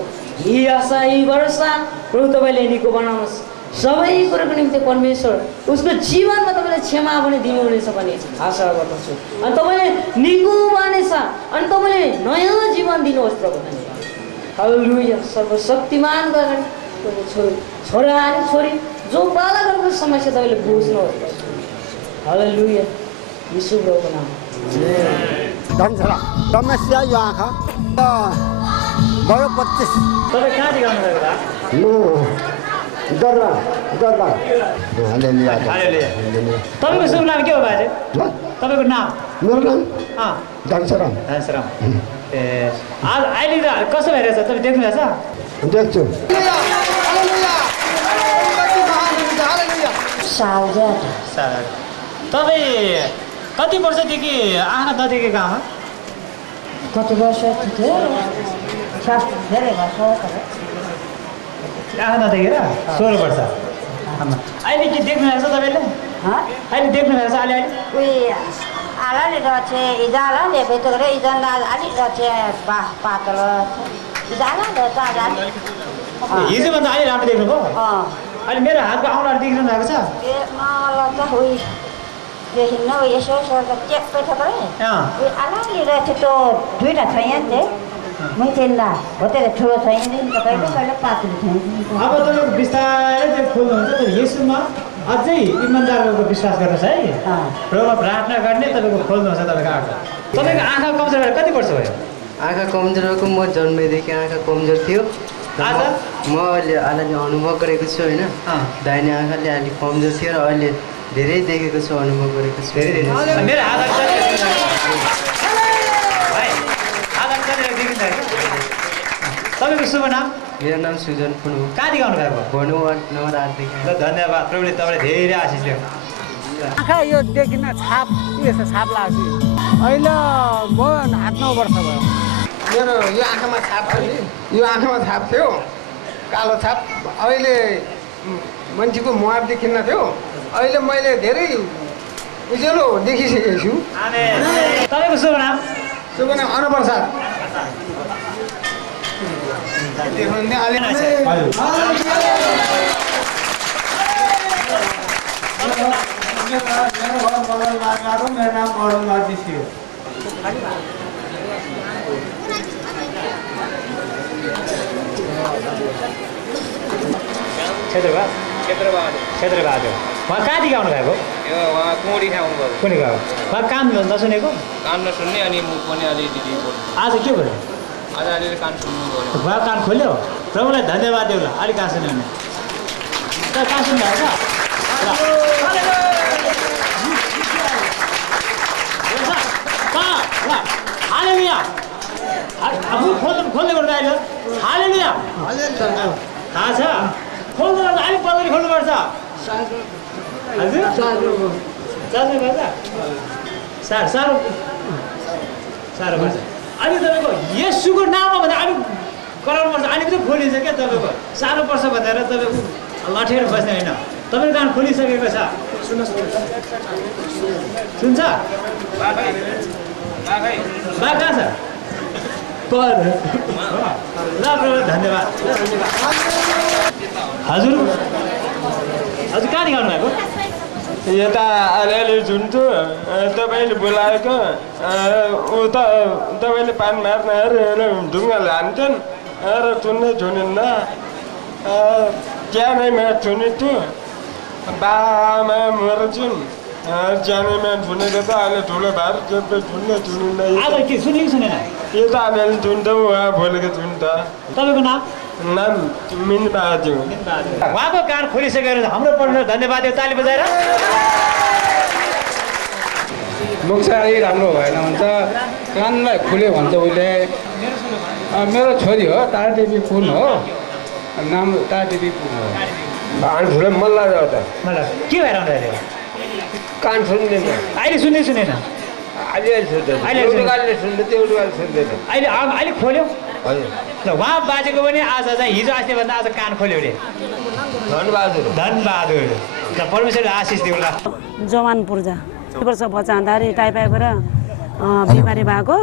यी आशा यी भरोसा प्रभु तपाईँले निको बनाउनुहोस्। सबै कुरोको निम्ति परमेश्वर उसको जीवनमा तपाईँले क्षमा पनि दिनुहुनेछ भन्ने आशा गर्दछु। अनि तपाईँले निको बनेछ अनि तपाईँले नयाँ जीवन दिनुहोस् प्रभु। हालेलुया। सर्वशक्तिमान अगाडि छोरा अनि छोरी जो बालकहरूको समस्या तपाईँले बुझ्नुहोस्। हालेलुया। यीशु प्रभुको नाम। धनसरा समस्या यो आँखा भयो 25। तपाईँ कहाँदेखि आउनुभएको बा? तपाईँको शुभ नाम के हो बाजे? तपाईँको नाम? मेरो नाम धनसराम। धनसराम। ए आज अहिले त कसो भइरहेछ तपाईँ देख्नुहुँदैछ? देख्छु। तपाईँ कति वर्षदेखि आँखा नदेखेको आमा? कति वर्ष थियो? धेरै वर्ष। आँखा नदेखेर 16 वर्ष। अहिले के देख्नु भएको छ तपाईँले? अहिले देख्नु भएको छ? अहिले आलाले रचे इजाला ले बेतो रे इजाला अलि रचे पातल इजाला ले त अलि हिजो भन्दा अहिले राम्रो देख्नुभयो? अहिले मेरो हातको औँलाहरू देखिरहनु भएको छ? ए मलाई त होइ देखिन्न यसो यसो चेक पेठ गरे आलाले रचे त दुईटा छ यहाँ नि मैं तेन्दा होते ठुलो छ यहाँ नि तपाईको कहिले पातल छ। अब तपाईको बिस्तारै त्यो खोल्नुहुन्छ त येशूमा अझै इमानदारको विश्वास गर्नुहोस् है। प्रभुमा प्रार्थना गर्ने तपाईँको खोल्नुहुन्छ तपाईँको आँखा। तपाईँको आँखा कमजोर भएर कति वर्ष भयो? आँखा कमजोर भएको म जन्मेदेखि आँखा कमजोर थियो। आज म अहिले अनुभव गरेको छु होइन। दाहिने आँखाले अलिक कमजोर थियो र अहिले धेरै देखेको छु, अनुभव गरेको छु। मेरो आधार तपाईँको शुभ नाम? मेरो नाम सुजन पुन हो। कहाँदेखि आउनुभएको? भन्नु नम्बर 8देखि। ल धन्यवाद। प्रभुले तपाईँले धेरै आशिष दियो। आँखा यो देखिन छाप यस्तो छाप लाग्छ। अहिले भयो 8-9 वर्ष भयो। मेरो यो आँखामा छाप थियो नि, यो आँखामा छाप थियो कालो छाप। अहिले मान्छेको मुहार देखिन्न थियो, अहिले मैले धेरै उज्यालो देखिसकेको छु। तपाईँको शुभ नाम? शुभ नाम अनप्रसाद। मेरो नाम अरुण मार्दिसी हो। क्षेत्रबहादुर। उहाँ कहाँदेखि आउनुभएको? उहाँ कुँडी आउनुभएको। कुनै गाउँ? उहाँ कान नसुनेको? कान नसुन्ने अनि मुख पनि अलिअलि। आज के भयो? आज अलिअलि कान सुन्नु भयो। उहाँ कान खोल्यो? प्रभुलाई धन्यवाद देऊ ल। अलिक कान सुन्यो भने त कान सुन्नुभएको छ? हालेलुया। खोल्दै गर्दा अहिले हालेलुया थाहा छ खोल्नु पर्छ अलिक बदली खोल्नुपर्छ हजुर चाल्नु पर्छ साह्रो पर्छ अनि तपाईँको येशूको नाममा भन्दा अलिक कराउनु पर्छ अलिकति खोलिन्छ क्या तपाईँको साह्रो पर्छ भनेर तपाईँको लठेर बस्ने होइन तपाईँको कान खोलिसकेको छ सुन्छ बा कहाँ छ पर ल धन्यवाद हजुर हजुर कहाँ देखाउनु भएको यता अलिअलि झुन्थ्यो तपाईँले बोलाएको उता तपाईँले पान मार्न अरे ढुङ्गाले हान्थ्यन् र चुन्नै झुनिन्न ज्यानैमा झुनिन्थ्यो बामा मर्छन् ज्यानैमा झुनेको त अहिले ठुलो भएर सबै झुन्नै झुनिन्न के सुनेको सुनेन यो त अलिअलि झुन्थ्यो उहाँ बोलेको झुन त तपाईँको नाम मिनबहादुर उहाँको कान खोलिसकेर हाम्रो परमेश्वर धन्यवाद यो ताली बजाएर मुखसारी राम्रो भएन भन्छ कानलाई खुल्यो भन्छ उसले मेरो छोरी हो तारदेवी पुन हो नाम तारदेवी पुन हो कान खुल्यो मल्ला जाऊ त के भएर आउँदाखेरि कान सुन्दैन अहिले सुनेन अहिले खोल्यो ल उहाँ बाजेको पनि आज चाहिँ हिजो अस्ति भन्दा आज कान खोल्यो अरे धनबहादुर ल परमेश्वरले आशिष दिउँला जवान पूर्जा 2 वर्ष बच्चा हुँदाखेरि टाइफाइडबाट बिमारी भएको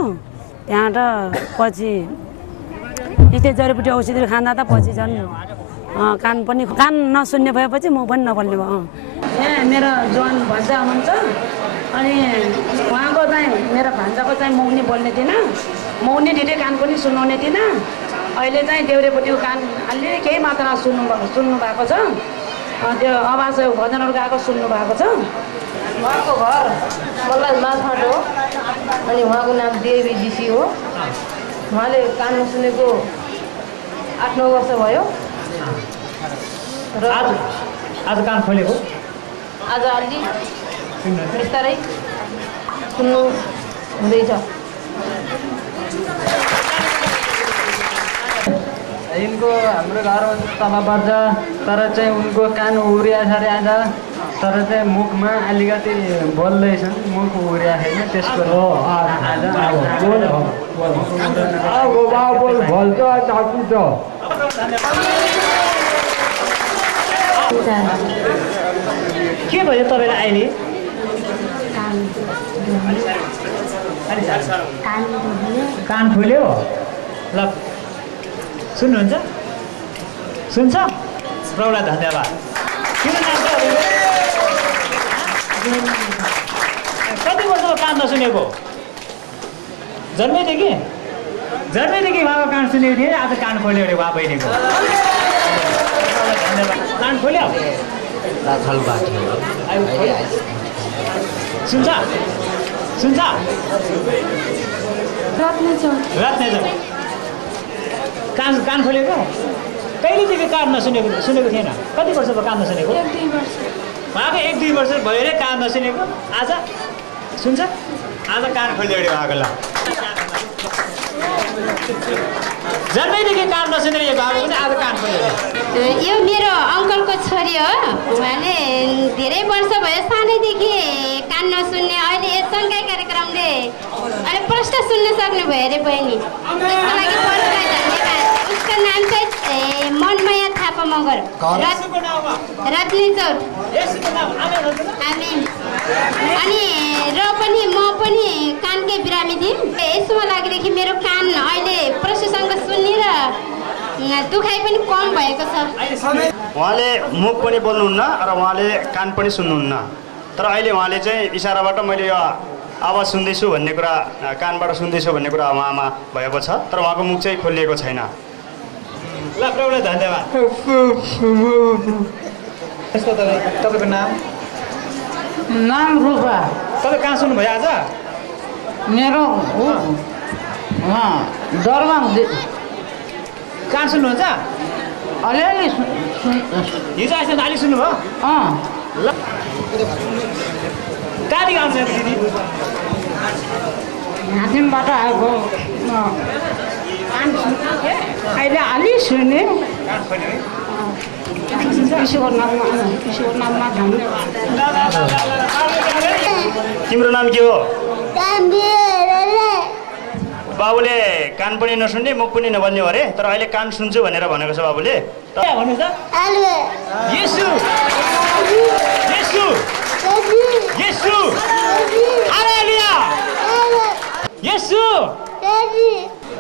त्यहाँबाट पछि यस्तै जडीबुटी औषधिहरू खाँदा त पछि झन् कान नसुन्ने भएपछि म पनि नबोल्ने भयो यहाँ मेरो जवान भान्जा हुनुहुन्छ अनि उहाँको चाहिँ मेरो भान्जाको चाहिँ मौनी बोल्ने थिएन मौनी दिँदै कान पनि सुनाउने थिएन अहिले चाहिँ देउरेपट्टिको कान अलि केही मात्रामा सुन्नु भएको छ त्यो आवाज भजनहरू गाएको सुन्नु भएको छ उहाँको घर मल्लाल माथाट हो अनि उहाँको नाम देवी जीसी हो उहाँले कान नसुनेको 8-9 वर्ष भयो र आज कान खोलेको आज अलि बिस्तारै सुन्नु हुँदैछ यिनको हाम्रो घरमा तल पर्छ तर चाहिँ उनको कान उरिया छ अरे आज तर चाहिँ मुखमा अलिकति बोल्दैछन् मुख उरिया छैन त्यसको के भयो तपाईँलाई अहिले कान खोल्यो ल सुन्नुहुन्छ सुन्छ प्रभुलाई धन्यवाद किन कति वर्षको कान नसुनेको जन्मैदेखि उहाँको कान सुनेको थिएँ आज कान खोल्यो अरे उहाँ बहिनीको धन्यवाद कान खोल्यो सुन्छ कान खोलेको कहिलेदेखि कान सुनेको थिएन कति वर्ष भयो कान नसुनेको उहाँको 1-2 वर्ष भयो अरे कान नसुनेको आज सुन्छ आज कान खोल्यो अरे उहाँको ल जन्मैदेखि काम नसुनेर यो बाबु पनि आज कान खोल्यो यो मेरो अङ्कलको छोरी हो उहाँले धेरै वर्ष भयो सानैदेखि कान नसुन्ने अहिले यससँगै कार्यक्रमले अहिले प्रष्ट सुन्न सक्नु भयो अरे बहिनी त्यसको लागि परलाई धन्यवाद उसको नाम चाहिँ मनमाया थापा मगर रत्नी चौर अनि र पनि म पनि कानकै बिरामी थियौँ यसमा लागिदेखि मेरो कान अहिले प्रष्टसँग सुन्ने र दुखाइ पनि कम भएको छ उहाँले मुख पनि बोल्नुहुन्न र उहाँले कान पनि सुन्नुहुन्न तर अहिले उहाँले चाहिँ इसाराबाट मैले यो आवाज सुन्दैछु भन्ने कुरा कानबाट सुन्दैछु भन्ने कुरा उहाँमा भएको छ तर उहाँको मुख चाहिँ खोलिएको छैन ल प्रभुलाई धन्यवाद तपाईँको नाम रूपा तपाईँ कहाँ सुन्नुभयो आज मेरो दरबार कहाँ सुन्नुहुन्छ अलिअलि हिजो आएछ अलिक सुन्नुभयो ल कहाँदेखि आउँछ दिदी हातिमबाट आएको अहिले अलि सुने नाममा धन्यवाद। तिम्रो नाम के हो? बाबुले कान पनि नसुन्ने मुख पनि नबन्ने हो अरे, तर अहिले कान सुन्छु भनेर भनेको छ बाबुले।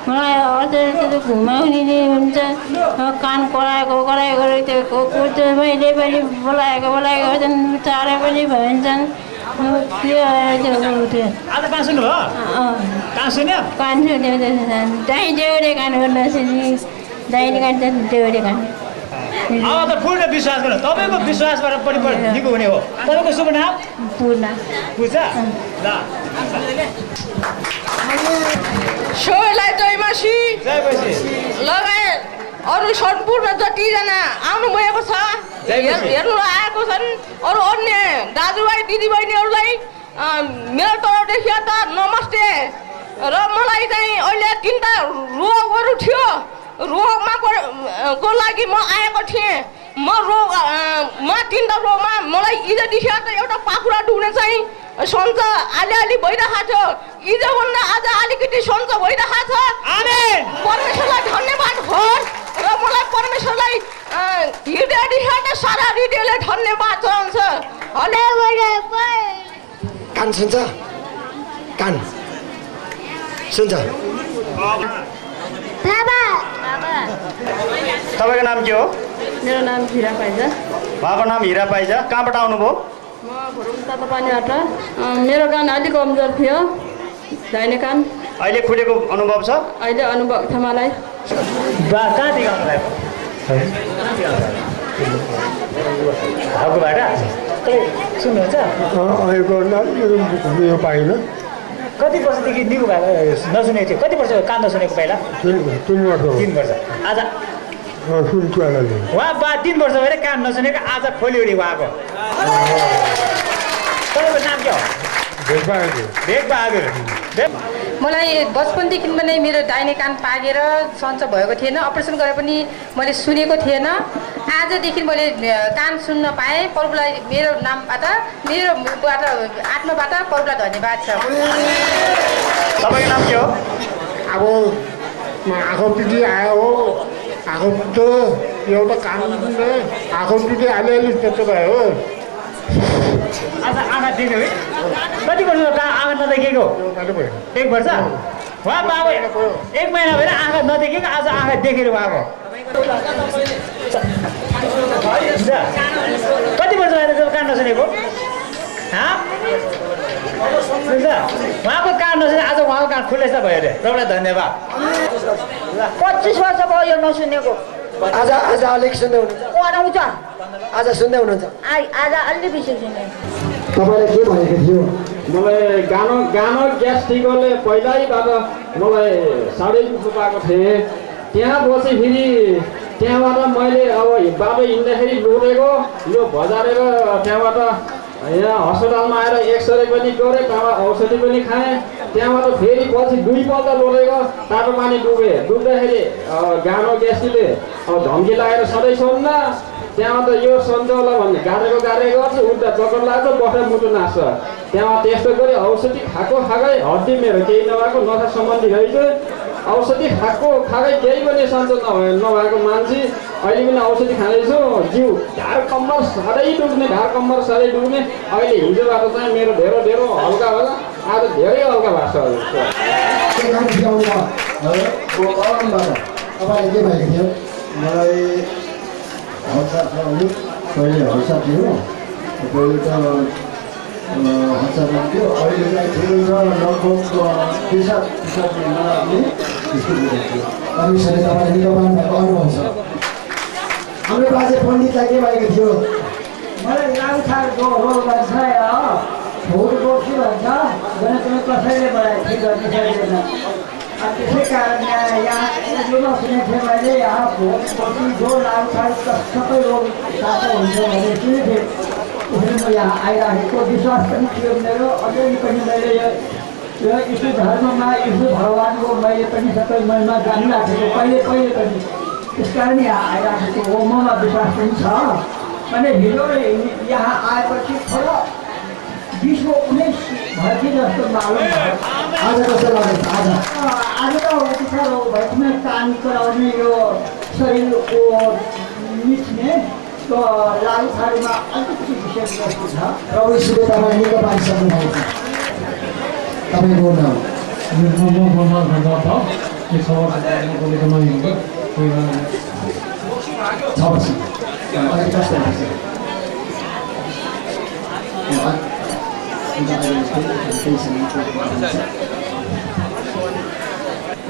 मलाई अझै घुमाउने हुन्छ, कान कराएको त्यो मैले पनि बोलाएको चारै पनि भइन्छन्। आज कहाँ सुन्नु भयो? कहाँ सुन्यो? कान सुन्यो दाइ देउरे कान नसुनि दाइले कान देउरे कान। अब त पूर्ण विश्वास गर्नु, तपाईँको विश्वासबाट पनि निको हुने हो। तपाईँको शुभ नाम? पूर्णा। पूजा ल सबैलाई जय मासी जयपछि लगायत अरू सम्पूर्ण जतिजना आउनुभएको छ हेर्नु आएको छन् अरू अन्य दाजुभाइ दिदीबहिनीहरूलाई मेरो तर्फदेखि त नमस्ते। र मलाई चाहिँ अहिले 3टा रोगहरू थियो, रोगमा को लागि म आएको थिएँ। म 3टा रोगमा मलाई हिजोदेखि त एउटा पाखुरा डुब्ने चाहिँ सन्चो अलि भइरहेको छ। हिजोभन्दा आज अलिकति सन्चो भइरहेको छ। परमेश्वरलाई धन्यवाद होस् र मलाई परमेश्वरलाई हृदयदेखि सारा हृदयले धन्यवाद चढाउँछ। कान सुन्छ? कान सुन्छ? तपाईँको नाम के हो? मेरो नाम हिरा पाइजा। उहाँको नाम हिरा पाइजा। कहाँबाट आउनुभयो? म भरुमतातो पानीबाट। मेरो कान अलिक कमजोर थियो, दाहिने कान। अहिले खुलेको अनुभव छ? अहिले अनुभव छ मलाई। कहाँदेखि आउनु भएको? हाउबाट सुन्नुहुन्छ? यो पाइन। कति वर्षदेखि निको भएको नसुनेको थियो? कति वर्ष कान नसुनेको पहिला? 3 वर्ष। 3 वर्ष। आज उहाँ 3 वर्ष भएर कान नसुनेको आज खोल्यो नि उहाँको। तपाईँको नाम के हो? भेगबहादुर। मलाई बचपनदेखि नै मेरो दाहिने कान पाकेर सन्चो भएको थिएन, अपरेसन गरे पनि मैले सुनेको थिएन। आजदेखि मैले कान सुन्न पाएँ। प्रभुलाई मेरो नामबाट मेरोबाट आत्माबाट प्रभुलाई धन्यवाद छ। तपाईँको नाम के हो? अब आँखा पिटी आयो हो, आँखा पिट्यो एउटा कानले आँखा पिटी अलिअलि त्यस्तो भयो। आज आँखा देख्यो है? कति वर्ष आँखा नदेखेको? 1 वर्ष। उहाँ बाबु 1 महिना भएर आँखा नदेखेको आज आँखा देखेर उहाँको। कति वर्ष भएर कान नसुनेको? उहाँको कान नसुने आज उहाँको कान खुलेछ भयो अरे। प्रभुलाई धन्यवाद। 25 वर्ष भयो यो नसुनेको। आज अलिक सुन्दै आउँछ आज सुन्दै हुनुहुन्छ? आज अलि बेसी सुने। तपाईँले के भनेको थियो? मलाई गानो ग्यास्ट्रिकले पहिल्यैबाट मलाई साह्रै दुःख पाएको थिएँ। त्यहाँ बसेँ फेरि त्यहाँबाट मैले अब बाटो हिँड्दाखेरि लोरेको यो बजारेर त्यहाँबाट यहाँ अस्पतालमा आएर एक्सरे पनि गरेँ, त्यहाँबाट औषधि पनि खाएँ। त्यहाँबाट फेरि पछि 2 पल्ट लोरेको तातो पानी डुब्दाखेरि गानो ग्यास्ट्रिकले अब धम्की लागेर सधैँ सोध्न। त्यहाँ त यो सन्च होला भन्ने गाडेको गर्छ, उल्टा चक्कर लाग्छ, बसेर मुटु नाच्छ। त्यहाँ त्यस्तो गरी औषधि खाएकै हड्डी मेरो केही नभएको नसा सम्बन्धी रहेछ। औषधि खाएकै केही पनि सन्च नभएको मान्छे अहिले पनि औषधि खाँदैछु। जिउ ढाड कम्मर साह्रै डुब्ने अहिले हिजोबाट चाहिँ मेरो धेरै हल्का होला, आज धेरै हल्का भएको छ। तपाईँले के भएको थियो? मलाई हल्का पहिले हल्का थियो, पहिले त हल्का थियो, अहिले चाहिँ थियो र लगभग पिसाब नलाग्ने त्यस्तो थियो। परमेश्वरले तपाईँले निगमन भएको अनुभव छ। हाम्रो बाजे पण्डितलाई के भएको थियो? मलाई लाउछारको रोग भन्छ फुलको के भन्छ भने कसैले मलाई ठिक गर्ने सक्दैन। त्यसै कारण यहाँ यो नसुनेको थिएँ मैले। यहाँ भोलि जो लाउछार सबै रोग तातो हुन्छ भने सुनेको थिएँ। त्यसरी म यहाँ आइराखेको विश्वास पनि थियो मेरो। अझै पनि मैले यो र यस्तो धर्ममा यस्तो भगवान्को मैले पनि सबै मनमा जानिराखेको पहिले पनि त्यस कारण यहाँ आइराखेको हो। मलाई विश्वास पनि छ। अनि हिजो यहाँ आएपछि थोरै 20-19 भयो कि जस्तो मालुम भयो। आज कस्तो लाग्यो? आज त उपचार हो भएकोमा काम गराउने यो शरीरको मिच्ने लागुखाडुमा अलिकति विशेष वस्तु छ। प्रभु यीशुले तपाईँ निको पारिसक्नु भएको छ। तपाईँको नाम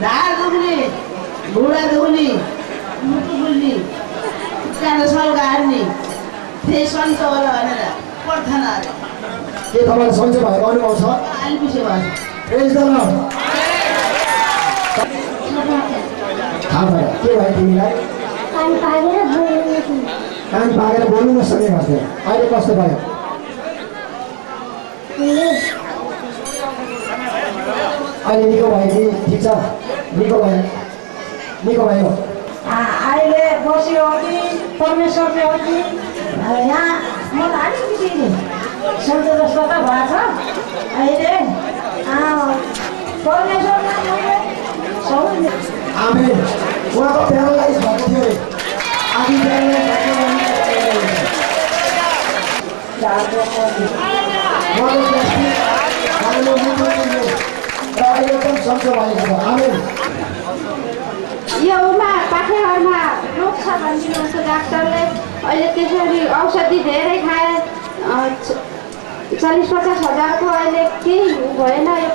ढाड दुख्ने, घुँडा दुख्ने, मुटु फुल्ने, काँडो सल्कार्ने, त्यही सन्चो होला भनेर प्रार्थनाहरू। के तपाईँलाई सन्चो भएको अनुभव छ? अलि पछि भयो। प्रेज द लर्ड। थाहा भयो के भयो तिमीलाई? कान पाकेर बोल्नु नसक्ने गर्थ्यो। अहिले कस्तो भयो? अहिले निको भयो कि ठिक छ? निको भयो? अहिले बस्यो कि परमेश्वरले हो कि यहाँ मलाई अलिकति सन्चो जस्तो त भएको छ। अहिले परमेश्वरले आमेन। उहाँको प्यारालाइज भएको थियो अरे। आदि प्यारालाइज एकदम सन्चो भएको छ। आमेन। यो पाठेघरमा रोग छ भनिदिनुहुन्छ डाक्टरले। अहिले त्यसरी औषधि धेरै खाए 40-50 हजारको अहिले केही भएन। यो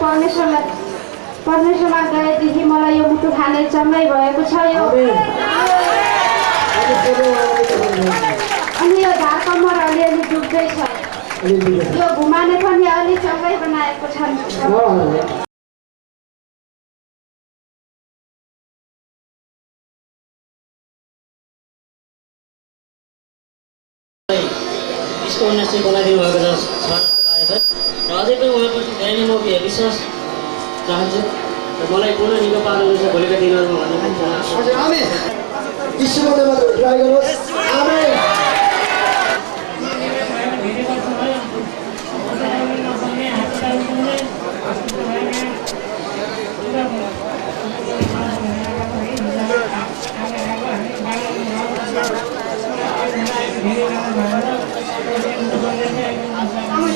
परमेश्वरमा गएदेखि मलाई यो मुटु खाने चम्मै भएको छ। यो अनि यो ढाड कम्मर अलिअलि दुख्दैछ। यो घुमाने पनि अलि चम्मै बनाएको छ। यसको उन्नास चाहिँ बनाइदिनु भएको छ जस्तो लागेको छ। र अझै पनि उहाँप्रति धेरै म विश्वास चाहन्छु र मलाई पुनः निको पार्नुहुन्छ भोलिका दिनहरूमा भन्ने चाहन्छु। यीशुको नाममा ट्राई गर्नुहोस्। आमेन।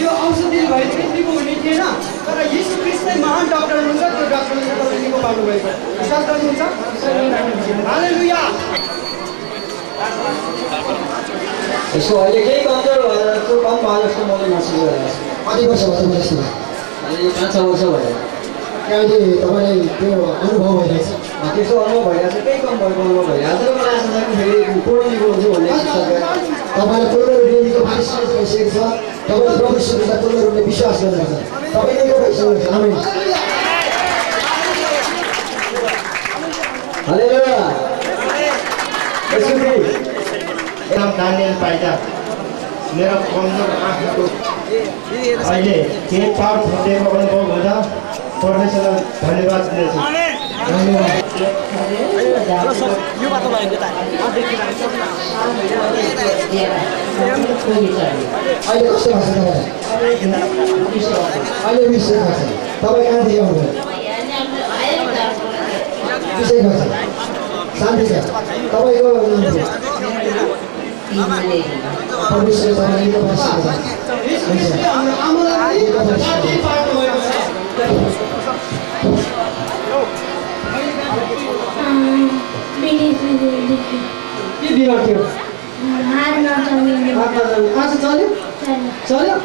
यो औषधि भए चाहिँ निको हुने थिएन, तर यीशु ख्रीष्टै महान डाक्टर हुनुहुन्छ। त्यो डाक्टरले तपाईँ निको पार्नुभएको विश्वास गर्नुहुन्छ? हालेलुया। यसो अहिले केही कमजोर भएर कम भयो जस्तो मैले महसुस गरेको छु। कति वर्ष भयो तपाईँ यस्तो? अहिले 5-6 वर्ष भयो। अहिले तपाईँलाई त्यो अनुभव भइरहेछ? त्यस्तो अनुभव भइरहेको छ। केही कम भएको अनुभव भइरहेको छ र मलाई आशा छ कि फेरि पूर्ण निको हुन्छु भन्ने विश्वास गरेँ। तपाईँलाई पूर्ण रूपले निको पारिसक्नु भइसकेको छ। तपाईँले प्रभु यीशुलाई पूर्ण रूपले विश्वास गर्नुहुन्छ। तपाईँ निको भइसक्नुहुन्छ। आमेन। हालेलुया। यसरी नाम दानियल पाइदा मेरो कमजोर आँखाको अहिले केही पावर फुटेको अनुभव हुँदा परमेश्वरलाई धन्यवाद दिन्छु। अहिले कस्तो भएको छ तपाईँलाई? अहिले विश्वास भएको छ। तपाईँ कहाँदेखि आउनुभयो? विषय भएको छ। शान्ति छ। तपाईँको परमेश्वरले तपाईँलाई निको पारिसकेको के बिमार थियो? आज चल्यो? चल्यो?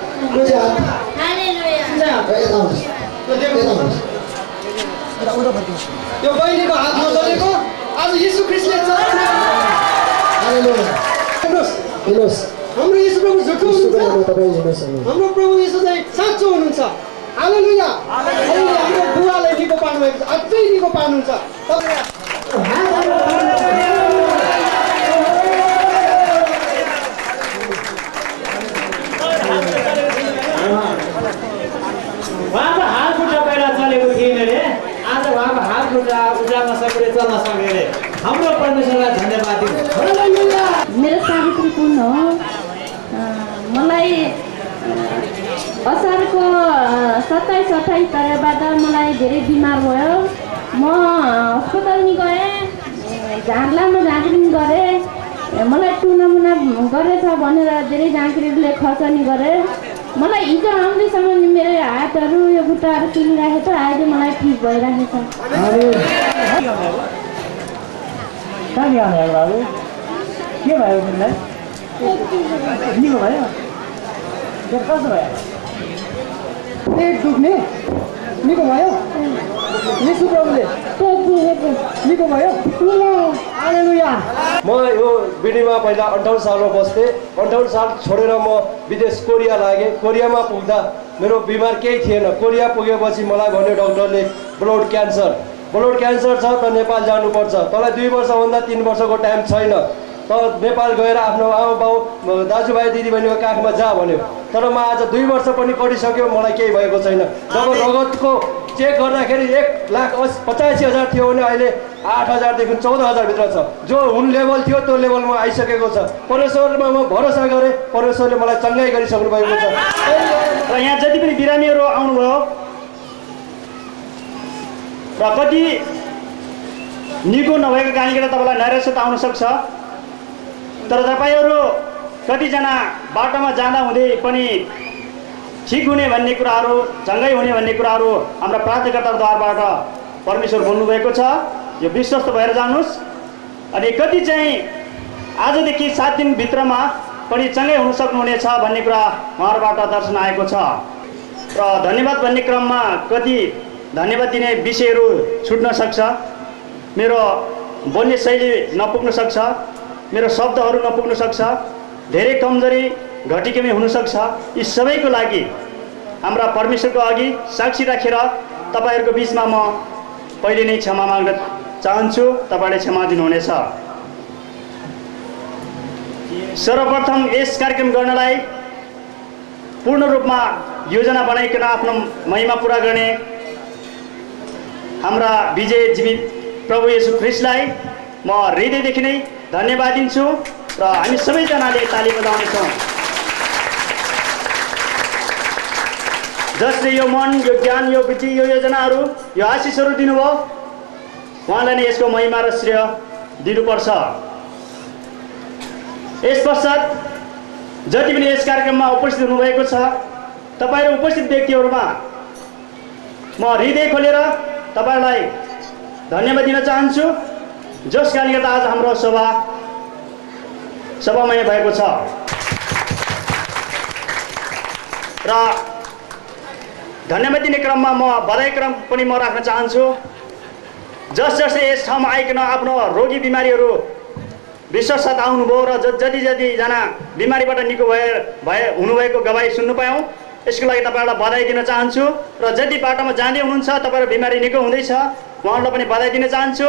यो बहिनीको हात नचलेको आज यीशु ख्रीष्टले हेर्नुहोस्, हाम्रो यीशु प्रभु झुक्क हुनुहुन्छ। हाम्रो प्रभु यीशु चाहिँ साँचो हुनुहुन्छ। हालेलुया। हाम्रो बुवालाई निको पार्नुभएको छ, अझै निको पार्नुहुन्छ। उहाँको हात खुट्टा पहिला छ 27-28 तारिकबाट मलाई धेरै बिमार भयो। म अस्पताल नि गएँ, झारलामा जाँच गरेँ, मलाई टुनामुना गरेछ भनेर धेरै जाँचहरूले खर्च नि गरेँ। मलाई हिजो आउँदैसम्म नि मेरो हातहरू यो खुट्टाहरू पिलिरहेको छ, अहिले मलाई ठिक भइरहेको छ। कहाँ ल्याउने बाबु? के भयो तिमीलाई? निको भयो? कस्तो भयो? पेट दुख्ने निको भयो? यीशु प्रभुले निको भयो? हालेलुया। म यो बिडीमा पहिला 58 सालमा बस्थेँ। 58 साल छोडेर म विदेश कोरिया लागेँ। कोरियामा पुग्दा मेरो बिमार केही थिएन। कोरिया पुगेपछि मलाई भन्यो डक्टरले ब्लड क्यान्सर छ त नेपाल जानुपर्छ। तँलाई 2 वर्षभन्दा 3 वर्षको टाइम छैन, त नेपाल गएर आफ्नो आमा बाउ दाजुभाइ दिदीबहिनीको काखमा जा भन्यो। तर म आज 2 वर्ष पनि कटिसक्यो, मलाई केही भएको छैन। जब रगतको चेक गर्दाखेरि 1,85,000 थियो भने अहिले 8,000देखि 14,000 भित्र छ। जो हुन लेभल थियो त्यो लेभलमा आइसकेको छ। परमेश्वरमा म भरोसा गरेँ, परमेश्वरले मलाई चङ्गाइ गरिसक्नु भएको छ। र यहाँ जति पनि बिरामीहरू आउनुभयो र कति निको नभएको कारणले गर्दा तपाईँलाई नैराश्यता आउन सक्छ। तर तपाईँहरू कतिजना बाटोमा जाँदा हुँदै पनि ठिक हुने भन्ने कुराहरू, चङ्गाइ हुने भन्ने कुराहरू हाम्रा प्रार्थनाकर्ताद्वाराबाट परमेश्वर बोल्नुभएको छ। यो विश्वस्त भएर जानुहोस्। अनि कति चाहिँ आजदेखि 7 दिनभित्रमा पनि चङ्गाइ हुन सक्नुहुनेछ भन्ने कुरा उहाँहरूबाट दर्शन आएको छ। र धन्यवाद भन्ने क्रममा कति धन्यवाद दिने विषयहरू छुट्न सक्छ, मेरो बोल्ने शैली नपुग्न सक्छ, मेरो शब्दहरू नपुग्न सक्छ, धेरै कमजोरी घटिकमी हुनसक्छ। यी सबैको लागि हाम्रा परमेश्वरको अघि साक्षी राखेर तपाईँहरूको बिचमा म पहिले नै क्षमा माग्न चाहन्छु। तपाईँले क्षमा दिनुहुनेछ। सर्वप्रथम यस कार्यक्रम गर्नलाई पूर्ण रूपमा योजना बनाइकन आफ्नो महिमा पुरा गर्ने हाम्रा विजय जीवित प्रभु येशू ख्रिस्टलाई म हृदयदेखि नै धन्यवाद दिन्छु र हामी सबैजनाले ताली बजाउनेछौँ। जसले यो मन, यो ज्ञान, यो बुद्धि, यो योजनाहरू, यो आशिषहरू दिनुभयो, उहाँलाई नै यसको महिमा र श्रेय दिनुपर्छ। यस पश्चात जति पनि यस कार्यक्रममा उपस्थित हुनुभएको छ, तपाईँहरू उपस्थित व्यक्तिहरूमा म हृदय खोलेर तपाईँहरूलाई धन्यवाद दिन चाहन्छु, जस कारणले गर्दा आज हाम्रो सभामय भएको छ। र धन्यवाद दिने क्रममा म बधाई क्रम पनि म राख्न चाहन्छु। जसले यस ठाउँमा आइकन आफ्नो रोगी बिमारीहरू विश्वास साथ आउनुभयो र जतिजना बिमारीबाट निको हुनुभएको गवाई सुन्नु पायौँ, यसको लागि तपाईँहरूलाई बधाई दिन चाहन्छु। र जति बाटोमा जाँदै हुनुहुन्छ, तपाईँहरू बिमारी निको हुँदैछ, उहाँहरूलाई पनि बधाई दिन चाहन्छु।